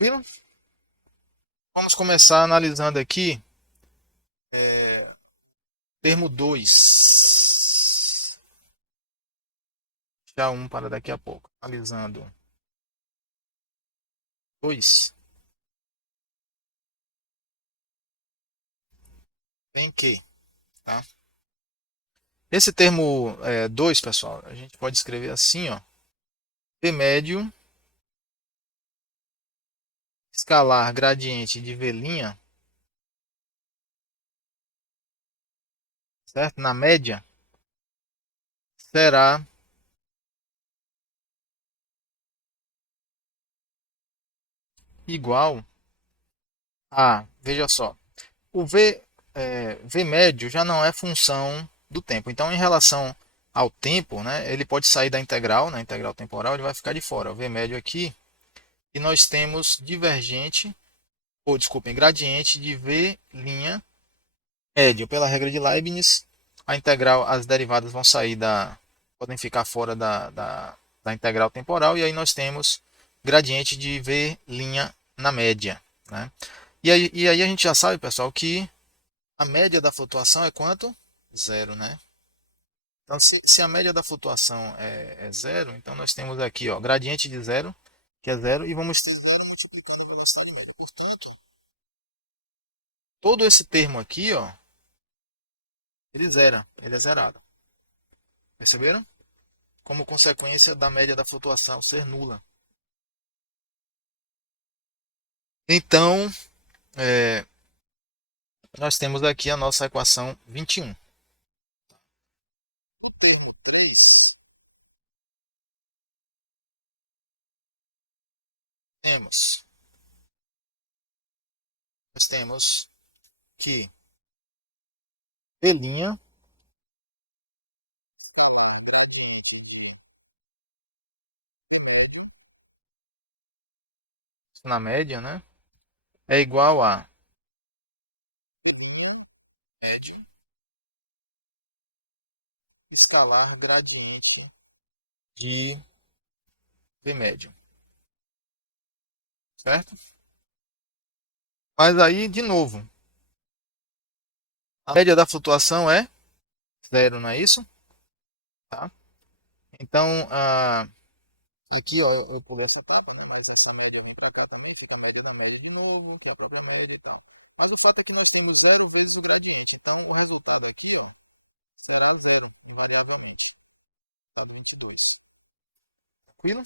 Viram? Vamos começar analisando aqui termo 2. Já um para daqui a pouco. Analisando 2. Tem que, tá? Esse termo 2, pessoal, a gente pode escrever assim, ó. V médio escalar gradiente de V', certo? Na média, será igual a, veja só, o V médio já não é função do tempo. Então, em relação ao tempo, né, ele pode sair da integral, na integral temporal, ele vai ficar de fora. O V médio aqui, e nós temos divergente, ou desculpem, gradiente de V' médio. Pela regra de Leibniz, a integral, as derivadas vão sair podem ficar fora da integral temporal, e aí nós temos gradiente de V' na média. Né? E aí a gente já sabe, pessoal, que a média da flutuação é quanto? Zero, né? Então, se a média da flutuação é zero, então nós temos aqui, ó, gradiente de zero, que é zero, e vamos ter zero multiplicando a velocidade média. Portanto, todo esse termo aqui, ó, ele é zerado. Perceberam? Como consequência da média da flutuação ser nula. Então, é, nós temos aqui a nossa equação 21. Temos, nós temos que V' na média, né, é igual a médio escalar gradiente de V médio, certo? Mas aí, de novo, a média da flutuação é zero, não é isso? Tá? Então, Aqui, ó, eu pulei essa etapa, né? Mas essa média vem para cá também, fica a média da média de novo, que é a própria média e tal. Mas o fato é que nós temos zero vezes o gradiente. Então, o resultado aqui, ó, será zero, invariavelmente. Tá 22. Tranquilo?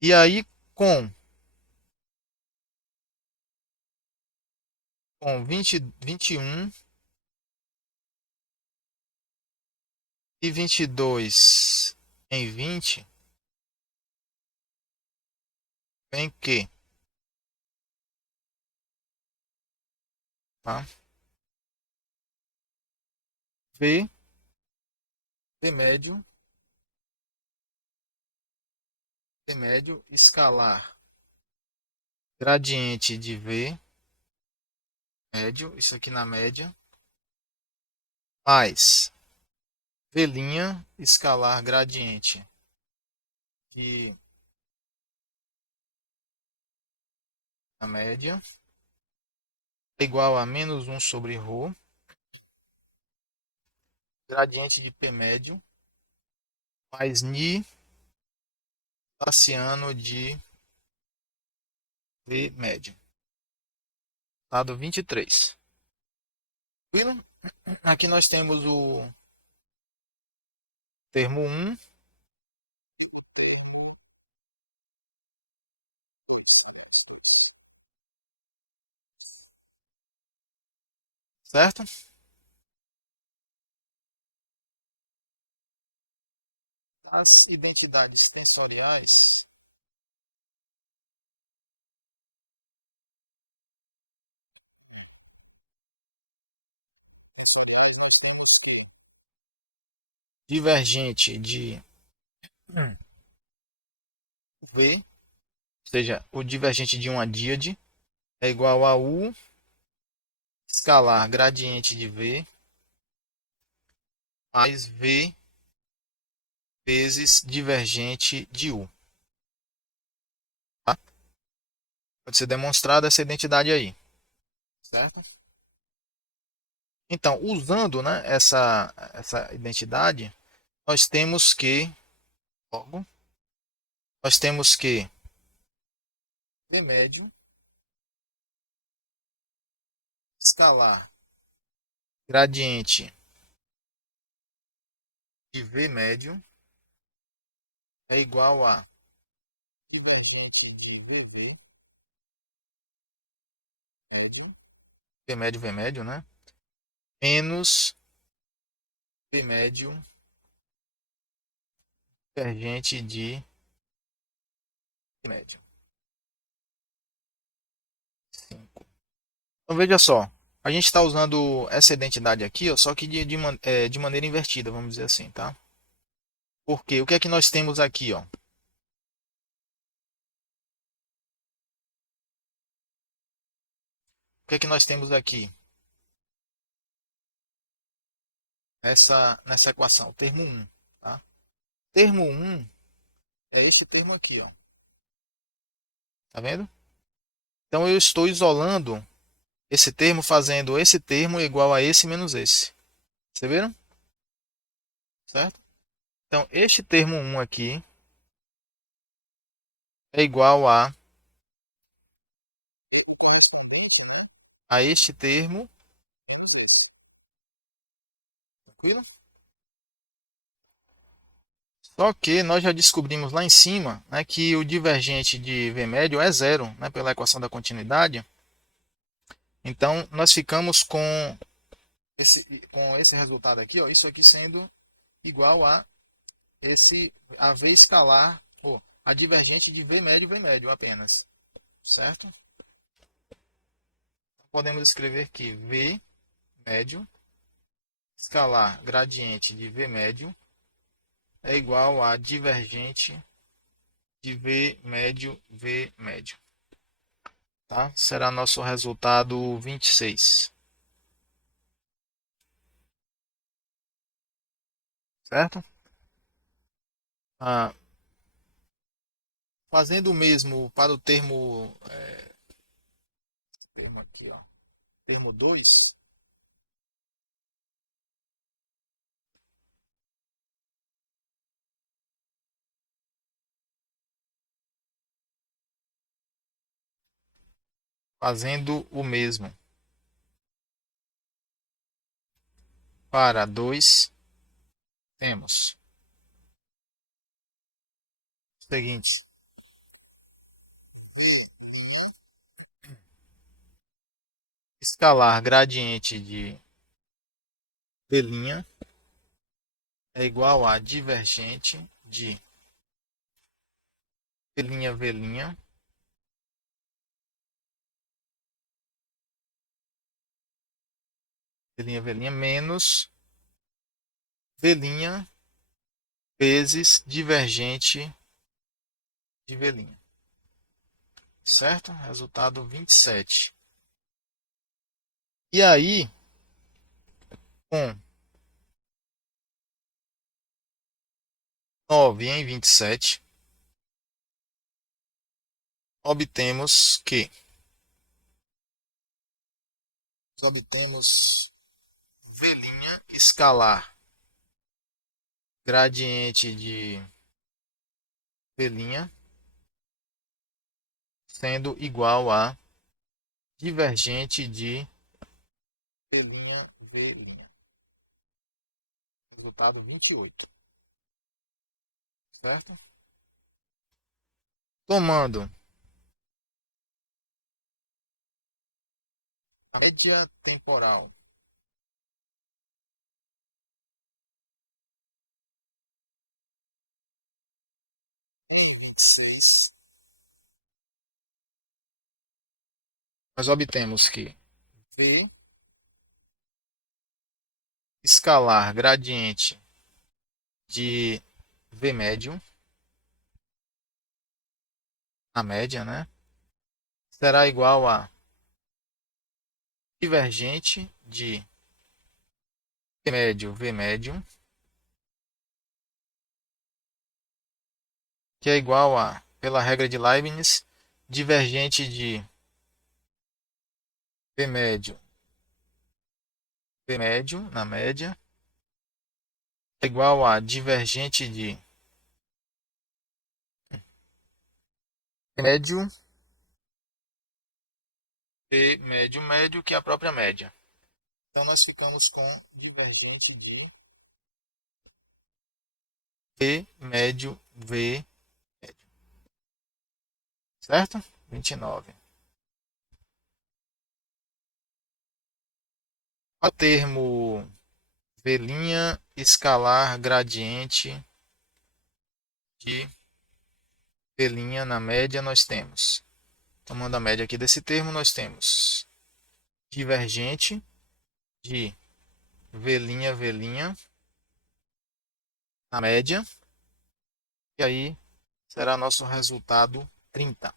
E aí, com, com 21 e 22 em 20, vem que, tá? V, V médio, V médio, escalar, gradiente de V médio, isso aqui na média, mais V', escalar gradiente de a média, igual a menos um sobre ρ, gradiente de P médio, mais ni Lassiano de V médio. Dado 23. Tranquilo? Aqui nós temos o termo 1, certo? As identidades tensoriais, nós temos que divergente de V, ou seja, o divergente de uma díade, é igual a U escalar gradiente de V mais V vezes divergente de U. Tá? Pode ser demonstrada essa identidade aí, certo? Então, usando, né, essa identidade, nós temos que, logo, nós temos que V médio escalar gradiente de V médio é igual a divergente de VV médio, V médio, né? Menos V médio divergente de V médio. 5. Então veja só, a gente está usando essa identidade aqui, ó, só que de maneira invertida, vamos dizer assim, tá? Porque o que é que nós temos aqui, ó? O que é que nós temos aqui? Nessa equação, termo 1, tá? Termo 1 é este termo aqui, ó. Tá vendo? Então eu estou isolando esse termo, fazendo esse termo igual a esse menos esse. Perceberam? Certo? Então este termo 1 aqui é igual a este termo menos esse. Tranquilo? Só que nós já descobrimos lá em cima, né, que o divergente de V médio é zero, né, pela equação da continuidade. Então nós ficamos com esse resultado aqui, ó, isso aqui sendo igual a a V escalar, ou a divergente de V médio apenas, certo? Podemos escrever que V médio escalar gradiente de V médio é igual a divergente de V médio. Tá? Será nosso resultado 26. Certo? Ah, fazendo o mesmo para o termo aqui, ó, termo 2, Fazendo o mesmo para 2, temos os seguintes: escalar gradiente de v' é igual a divergente de v', menos v' vezes divergente de v'. Certo? Resultado 27. E aí, com 9 em 27, obtemos que v' escalar gradiente de v' sendo igual a divergente de v'. Resultado 28. Certo? Tomando a média temporal em 26, nós obtemos que v escalar gradiente de v médio, a média, né, será igual a divergente de v médio, que é igual a, pela regra de Leibniz, divergente de v médio na média, é igual a divergente de médio, médio, que é a própria média. Então, nós ficamos com divergente de v médio. Certo? 29. O termo v' escalar gradiente de v' na média, nós temos, tomando a média aqui desse termo, nós temos divergente de v' na média, e aí será nosso resultado 30.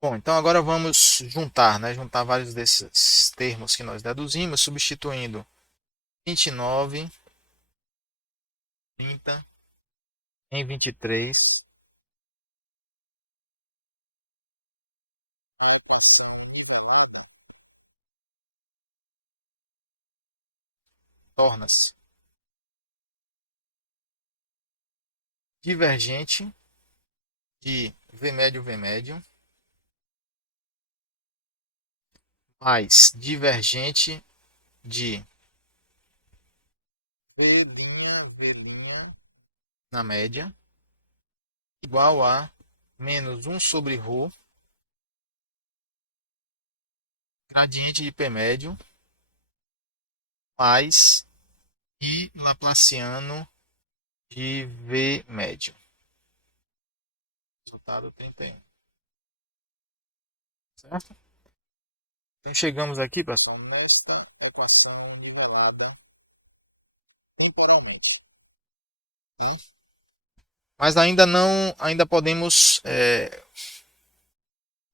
Bom, então agora vamos juntar, né? Juntar vários desses termos que nós deduzimos, substituindo 29, 30 em 23. A equação nivelada torna-se divergente de v médio mais divergente de v' na média igual a menos 1 sobre ρ gradiente de P médio mais I laplaciano de V médio. Resultado 31. Certo? Então chegamos aqui, pessoal, nesta equação nivelada temporalmente. Mas ainda podemos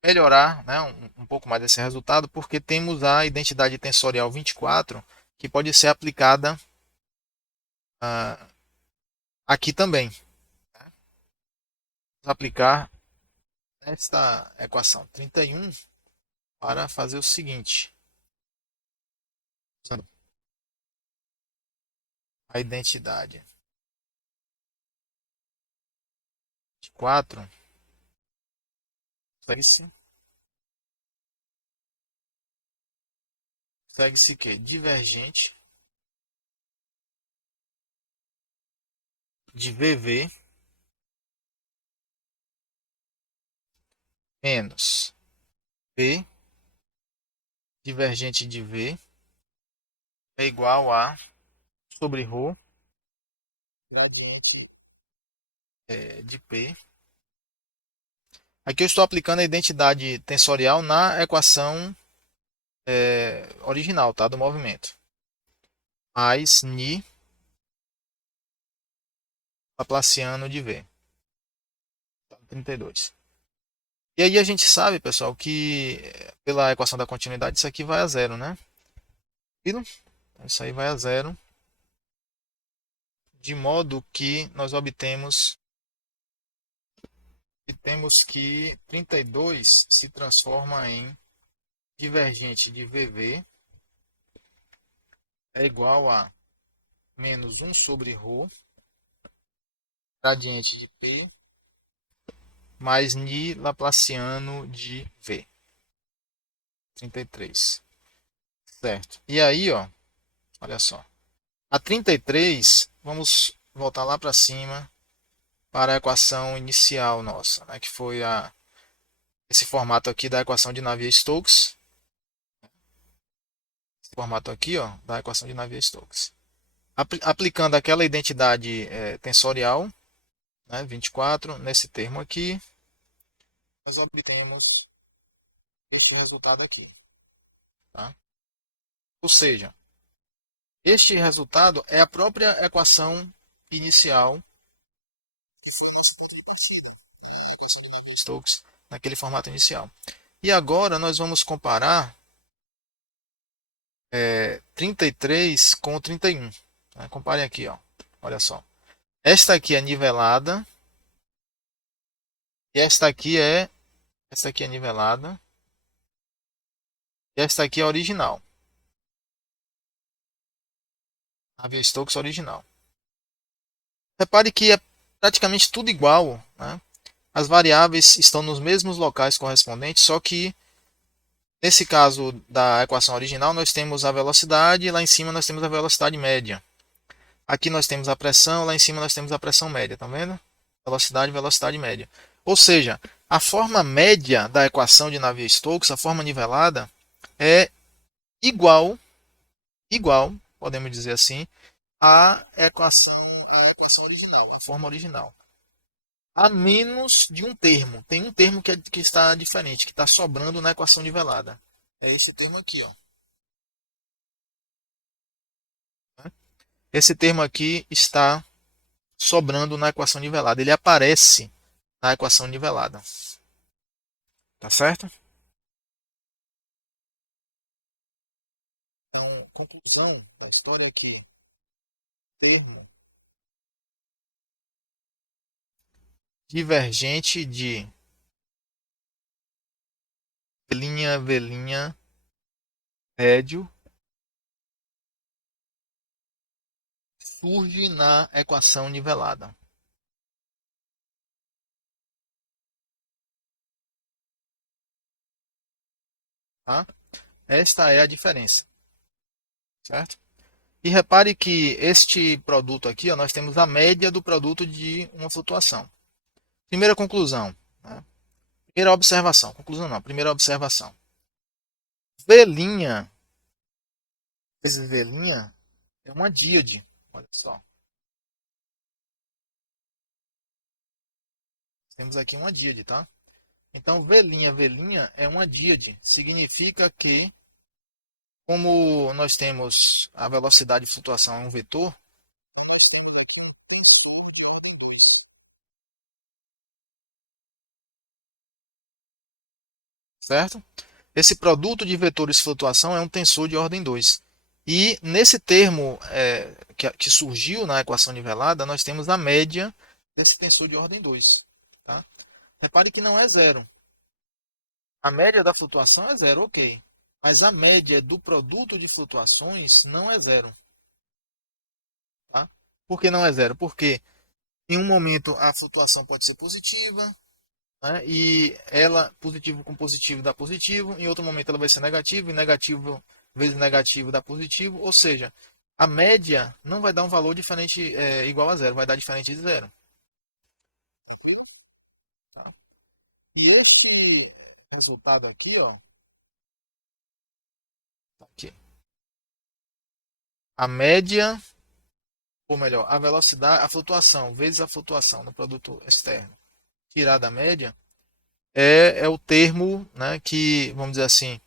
melhorar, né, um pouco mais desse resultado, porque temos a identidade tensorial 24, que pode ser aplicada aqui também. Né? Vamos aplicar esta equação 31 para fazer o seguinte. Usando a identidade de 4, segue-se que divergente de VV menos P divergente de V é igual a sobre ρ gradiente de P. Aqui eu estou aplicando a identidade tensorial na equação original, tá, do movimento. Mais Ni Laplaciano de V. 32. E aí a gente sabe, pessoal, que pela equação da continuidade isso aqui vai a zero, né? Isso aí vai a zero. De modo que nós obtemos que 32 se transforma em divergente de VV é igual a menos 1 sobre ρ gradiente de P mais Ni Laplaciano de V. 33. Certo. E aí, ó, olha só. A 33, vamos voltar lá para cima para a equação inicial nossa, né, que foi esse formato aqui da equação de Navier-Stokes. Esse formato aqui, ó, da equação de Navier-Stokes. Aplicando aquela identidade tensorial, né, 24, nesse termo aqui, nós obtemos este resultado aqui. Tá? Ou seja, este resultado é a própria equação inicial que foi Stokes naquele formato inicial. E agora nós vamos comparar 33 com 31. Né? Comparem aqui, ó. Olha só. Esta aqui é nivelada e esta aqui é nivelada e esta aqui é original. Navier-Stokes original. Repare que é praticamente tudo igual, né? As variáveis estão nos mesmos locais correspondentes, só que nesse caso da equação original nós temos a velocidade e lá em cima nós temos a velocidade média. Aqui nós temos a pressão, lá em cima nós temos a pressão média, tá vendo? Velocidade, velocidade média. Ou seja, a forma média da equação de Navier-Stokes, a forma nivelada, é igual, podemos dizer assim, à equação original, a forma original. A menos de um termo. Tem um termo que está diferente, que está sobrando na equação nivelada. É esse termo aqui, ó. Esse termo aqui está sobrando na equação nivelada. Ele aparece na equação nivelada. Tá certo? Então, conclusão da história aqui. Termo divergente de velinha médio surge na equação nivelada. Tá? Esta é a diferença. Certo? E repare que este produto aqui, ó, nós temos a média do produto de uma flutuação. Primeira conclusão. Né? Primeira observação. Conclusão não, primeira observação. Velinha, vezes velinha, é uma díade. Olha só. Temos aqui uma díade, tá? Então, velinha é uma díade. Significa que, como nós temos a velocidade de flutuação é um vetor, então nós temos aqui um tensor de ordem 2. Certo? Esse produto de vetores de flutuação é um tensor de ordem 2. E nesse termo que surgiu na equação nivelada, nós temos a média desse tensor de ordem 2. Tá? Repare que não é zero. A média da flutuação é zero, ok. Mas a média do produto de flutuações não é zero. Tá? Por que não é zero? Porque em um momento a flutuação pode ser positiva, né? E ela, positivo com positivo dá positivo, em outro momento ela vai ser negativo, e negativo vezes negativo dá positivo, ou seja, a média não vai dar um valor diferente igual a zero, vai dar diferente de zero. Tá? E este resultado aqui, ó, tá aqui. A média, ou melhor, a velocidade, a flutuação vezes a flutuação no produto externo, tirar da média, é o termo, né, que, vamos dizer assim,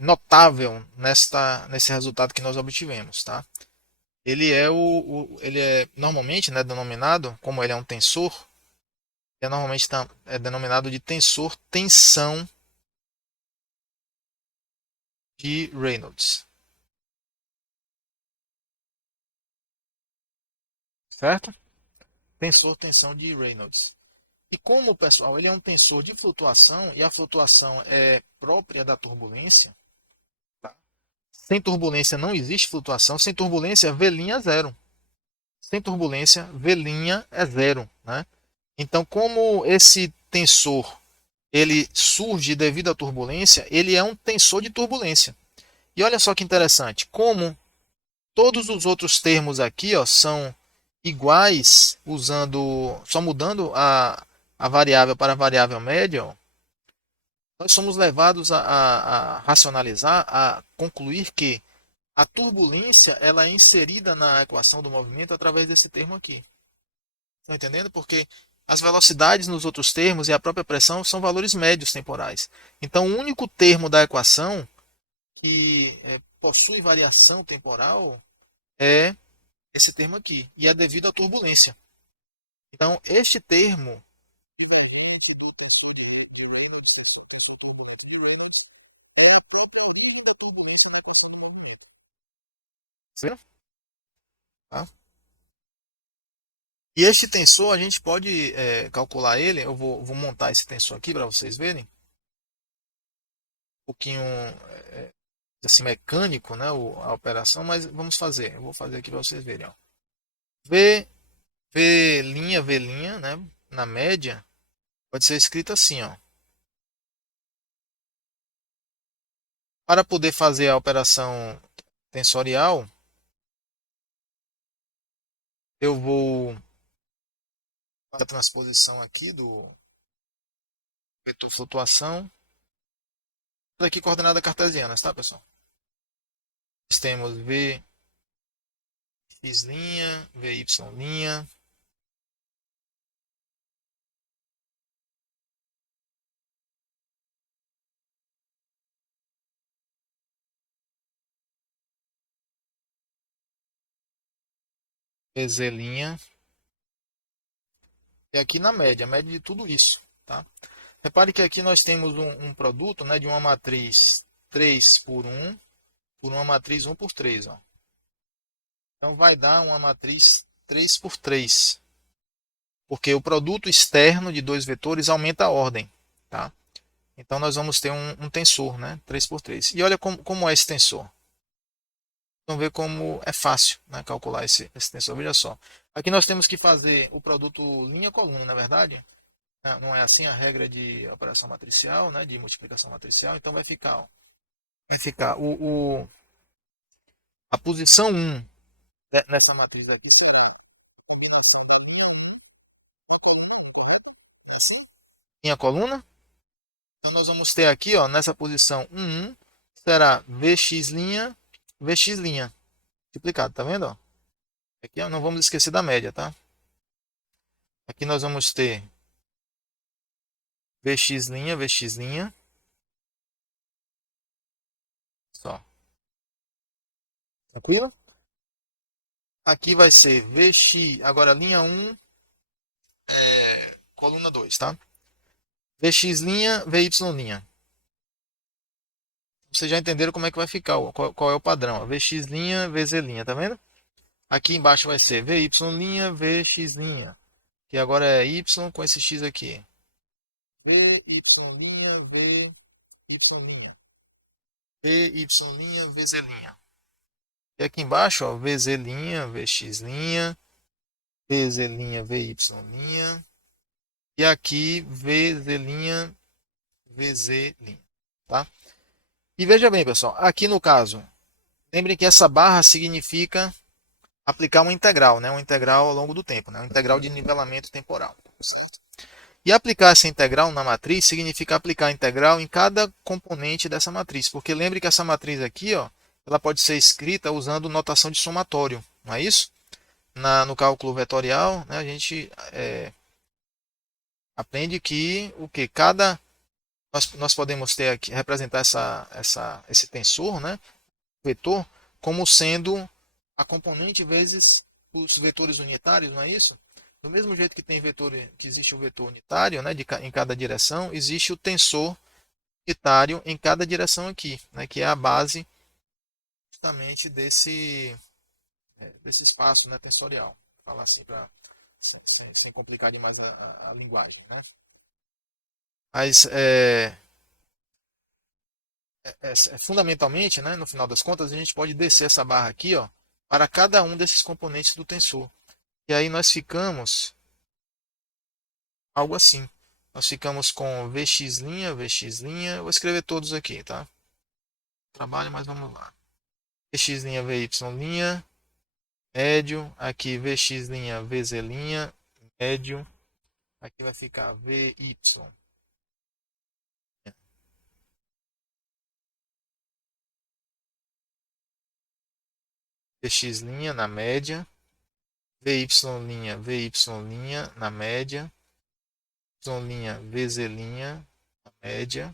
notável nesse resultado que nós obtivemos, tá? Ele é normalmente, né, denominado, como ele é um tensor, é normalmente é denominado de tensor tensão de Reynolds, certo? Tensor tensão de Reynolds. E como, pessoal, ele é um tensor de flutuação e a flutuação é própria da turbulência, tá? Sem turbulência não existe flutuação, sem turbulência V' é zero. Sem turbulência V' é zero, né? Então, como esse tensor ele surge devido à turbulência, ele é um tensor de turbulência. E olha só que interessante, como todos os outros termos aqui ó, são iguais, só mudando a variável para a variável média, ó, nós somos levados a racionalizar, a concluir que a turbulência ela é inserida na equação do movimento através desse termo aqui. Estão entendendo? Porque as velocidades nos outros termos e a própria pressão são valores médios temporais. Então, o único termo da equação que possui variação temporal é esse termo aqui, e é devido à turbulência. Então, este termo, diferente do tensor de Reynolds, tensor turbulente de Reynolds, é a própria origem da turbulência na equação do movimento. Certo? Tá? E este tensor, a gente pode calcular ele, eu vou montar esse tensor aqui para vocês verem, um pouquinho assim, mecânico, né, a operação, mas vamos fazer, eu vou fazer aqui para vocês verem. Ó. V, V', né, na média, pode ser escrito assim, ó. Para poder fazer a operação tensorial, eu vou fazer a transposição aqui do vetor flutuação. Aqui coordenada cartesianas, tá, pessoal? Nós temos V x', Vy', Vz', e aqui na média, a média de tudo isso, tá? Repare que aqui nós temos um produto, né, de uma matriz 3 por uma matriz 1 por 3, ó. Então vai dar uma matriz 3 por 3, porque o produto externo de dois vetores aumenta a ordem, tá? Então nós vamos ter um tensor, né, 3 por 3. E olha como é esse tensor. Vamos ver como é fácil, né, calcular esse tensor. Veja só. Aqui nós temos que fazer o produto linha-coluna, na verdade. Não é assim a regra de operação matricial, né, de multiplicação matricial. Então vai ficar a posição 1 nessa matriz aqui. Linha coluna. Então nós vamos ter aqui, ó, nessa posição 1, será Vx', Vx', multiplicado, tá vendo? Ó? Aqui ó, não vamos esquecer da média, tá? Aqui nós vamos ter Vx', Vx', só. Tranquilo? Aqui vai ser Vx, agora linha 1, coluna 2, tá? Vx', Vy'. Vocês já entenderam como é que vai ficar, qual é o padrão. Ó. Vx', Vz', tá vendo? Aqui embaixo vai ser Vy', Vx', que agora é y com esse x aqui. Vy', Vy', Vy', Vz'. E aqui embaixo, ó, Vz', Vx', Vz', Vy'. E aqui Vz', Vz', tá? E veja bem, pessoal, aqui no caso, lembrem que essa barra significa aplicar uma integral, né? Uma integral ao longo do tempo, né? Uma integral de nivelamento temporal. Certo? E aplicar essa integral na matriz significa aplicar a integral em cada componente dessa matriz, porque lembre que essa matriz aqui, ó, ela pode ser escrita usando notação de somatório, não é isso? No cálculo vetorial, né, a gente aprende que o que nós podemos ter aqui representar esse tensor, né, vetor, como sendo a componente vezes os vetores unitários, não é isso? Do mesmo jeito que tem vetor, que existe o vetor unitário, né, em cada direção, existe o tensor unitário em cada direção aqui, né, que é a base justamente desse espaço, né, tensorial. Vou falar assim sem complicar demais a linguagem, né? Mas fundamentalmente, né, no final das contas, a gente pode descer essa barra aqui, ó, para cada um desses componentes do tensor. E aí nós ficamos algo assim. Nós ficamos com Vx', Vx', vou escrever todos aqui, tá? Trabalho, mas vamos lá. Vx', Vy', médio. Aqui Vx', Vz', médio. Aqui vai ficar Vy', Vx' na média. Vy', Vy' na média. Y', Vz' na média.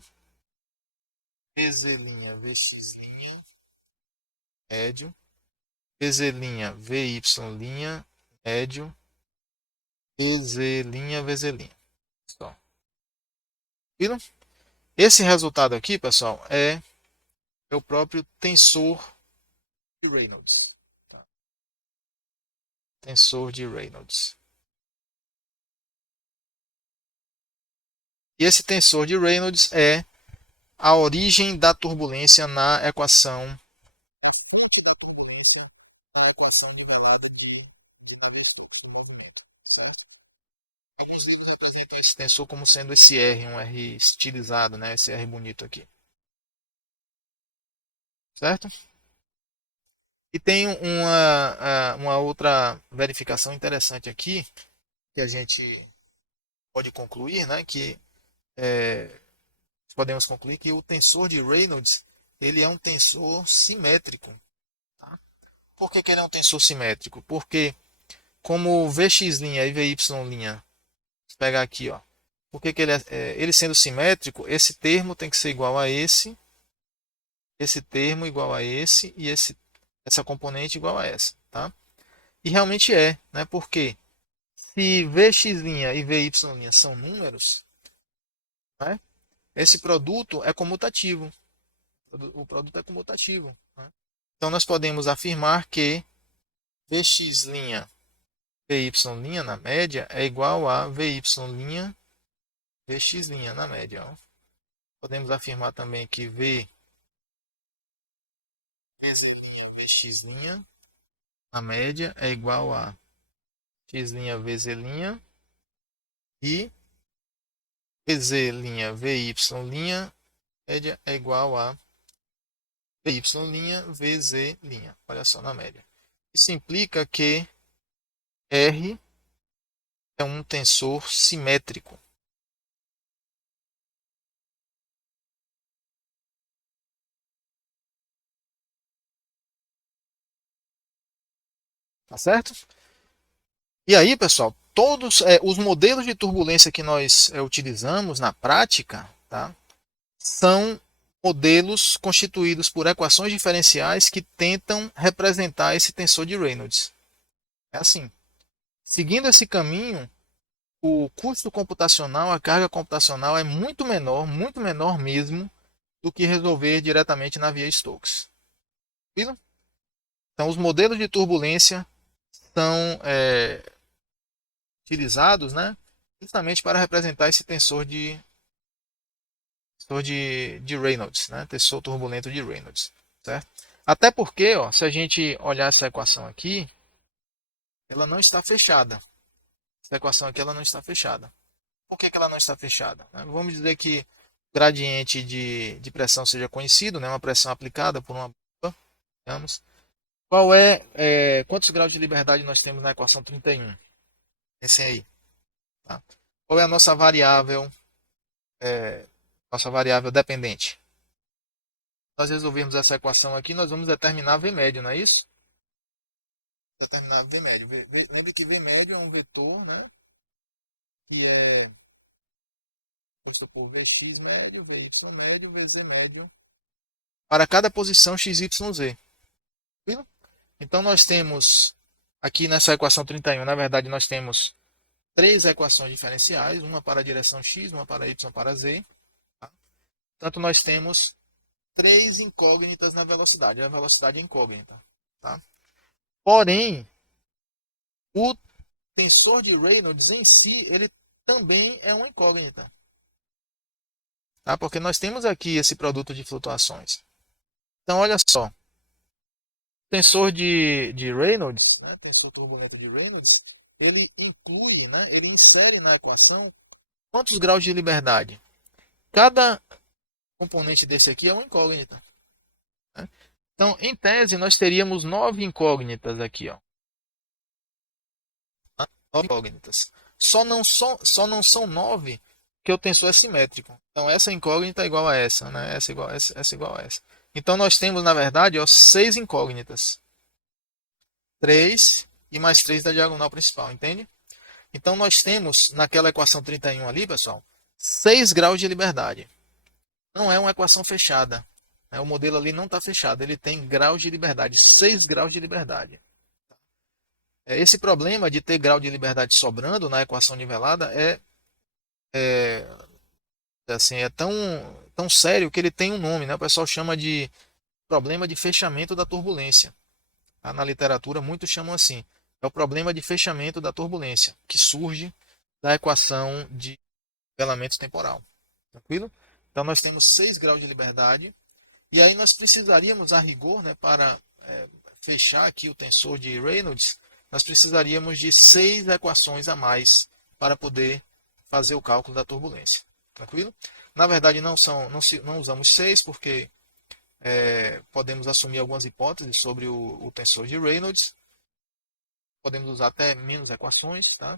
Vz', Vx', médio. Vz', Vy', médio. Vz', Vz'. Só. Viram? Esse resultado aqui, pessoal, é o próprio tensor de Reynolds. Tá? Tensor de Reynolds. E esse tensor de Reynolds é a origem da turbulência na equação nivelada de Navier-Stokes do movimento. Certo? Alguns livros apresentam esse tensor como sendo esse R, um R estilizado, né? Esse R bonito aqui. Certo? E tem uma outra verificação interessante aqui, que a gente pode concluir, né? Que podemos concluir que o tensor de Reynolds ele é um tensor simétrico. Tá? Por que ele é um tensor simétrico? Porque como Vx' e Vy', vou pegar aqui, ó. Por que ele sendo simétrico, esse termo tem que ser igual a esse termo igual a esse e essa componente igual a essa, tá? E realmente é, né? Porque se Vx' e Vy' são números, né? Esse produto é comutativo. O produto é comutativo. Né? Então nós podemos afirmar que Vx', Vy' na média é igual a Vy', Vx' na média. Ó. Podemos afirmar também que Vz', Vx' na média é igual a x', Vz' e Vz', Vy', média é igual a Vy', Vz'. Olha só na média. Isso implica que R é um tensor simétrico. Tá certo? E aí, pessoal, todos os modelos de turbulência que nós utilizamos na prática, tá, são modelos constituídos por equações diferenciais que tentam representar esse tensor de Reynolds. É assim. Seguindo esse caminho, o custo computacional, a carga computacional é muito menor mesmo, do que resolver diretamente na via Stokes. Viram? Então, os modelos de turbulência são utilizados, né, justamente para representar esse tensor de Reynolds, né, tensor turbulento de Reynolds. Certo? Até porque, ó, se a gente olhar essa equação aqui, ela não está fechada. Essa equação aqui ela não está fechada. Por que ela não está fechada? Vamos dizer que gradiente de pressão seja conhecido, né? Uma pressão aplicada por uma bomba, digamos. Quantos graus de liberdade nós temos na equação 31? Esse aí. Tá? Qual é a nossa variável dependente? Nós resolvermos essa equação aqui, nós vamos determinar V médio, não é isso? Determinar V médio. Lembre que V médio é um vetor, né? Que é composto por Vx médio, Vy médio, Vz médio para cada posição x, y, z. Viu? Então nós temos aqui nessa equação 31, na verdade nós temos três equações diferenciais, uma para a direção x, uma para y, para z. Tá? Portanto, nós temos três incógnitas na velocidade. A velocidade é incógnita. Tá? Porém, o tensor de Reynolds em si, ele também é uma incógnita. Tá? Porque nós temos aqui esse produto de flutuações. Então, olha só. O tensor de Reynolds, né, tensor turbulento de Reynolds, ele inclui, né, ele insere na equação quantos graus de liberdade? Cada componente desse aqui é uma incógnita. Né? Então, em tese, nós teríamos 9 incógnitas aqui. Ó. 9 incógnitas. Só não são 9 que o tensor é simétrico. Então, essa incógnita é igual a essa, né? Essa igual a essa igual a essa. Então, nós temos, na verdade, ó, 6 incógnitas. 3 e mais 3 da diagonal principal, entende? Então, nós temos, naquela equação 31 ali, pessoal, 6 graus de liberdade. Não é uma equação fechada. Né? O modelo ali não está fechado. Ele tem graus de liberdade, 6 graus de liberdade. Esse problema de ter grau de liberdade sobrando na equação nivelada é, assim, é tão sério que ele tem um nome. Né? O pessoal chama de problema de fechamento da turbulência. Tá? Na literatura, muitos chamam assim. É o problema de fechamento da turbulência, que surge da equação de nivelamento temporal. Tranquilo? Então, nós temos 6 graus de liberdade. E aí nós precisaríamos, a rigor, né, para fechar aqui o tensor de Reynolds, nós precisaríamos de 6 equações a mais para poder fazer o cálculo da turbulência. Tranquilo? Na verdade, não usamos 6 porque podemos assumir algumas hipóteses sobre o tensor de Reynolds. Podemos usar até menos equações, tá?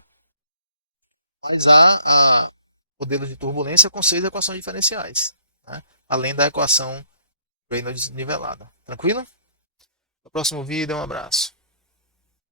Mas há modelos de turbulência com 6 equações diferenciais, né? Além da equação Reynolds nivelada. Tranquilo? No próximo vídeo, um abraço.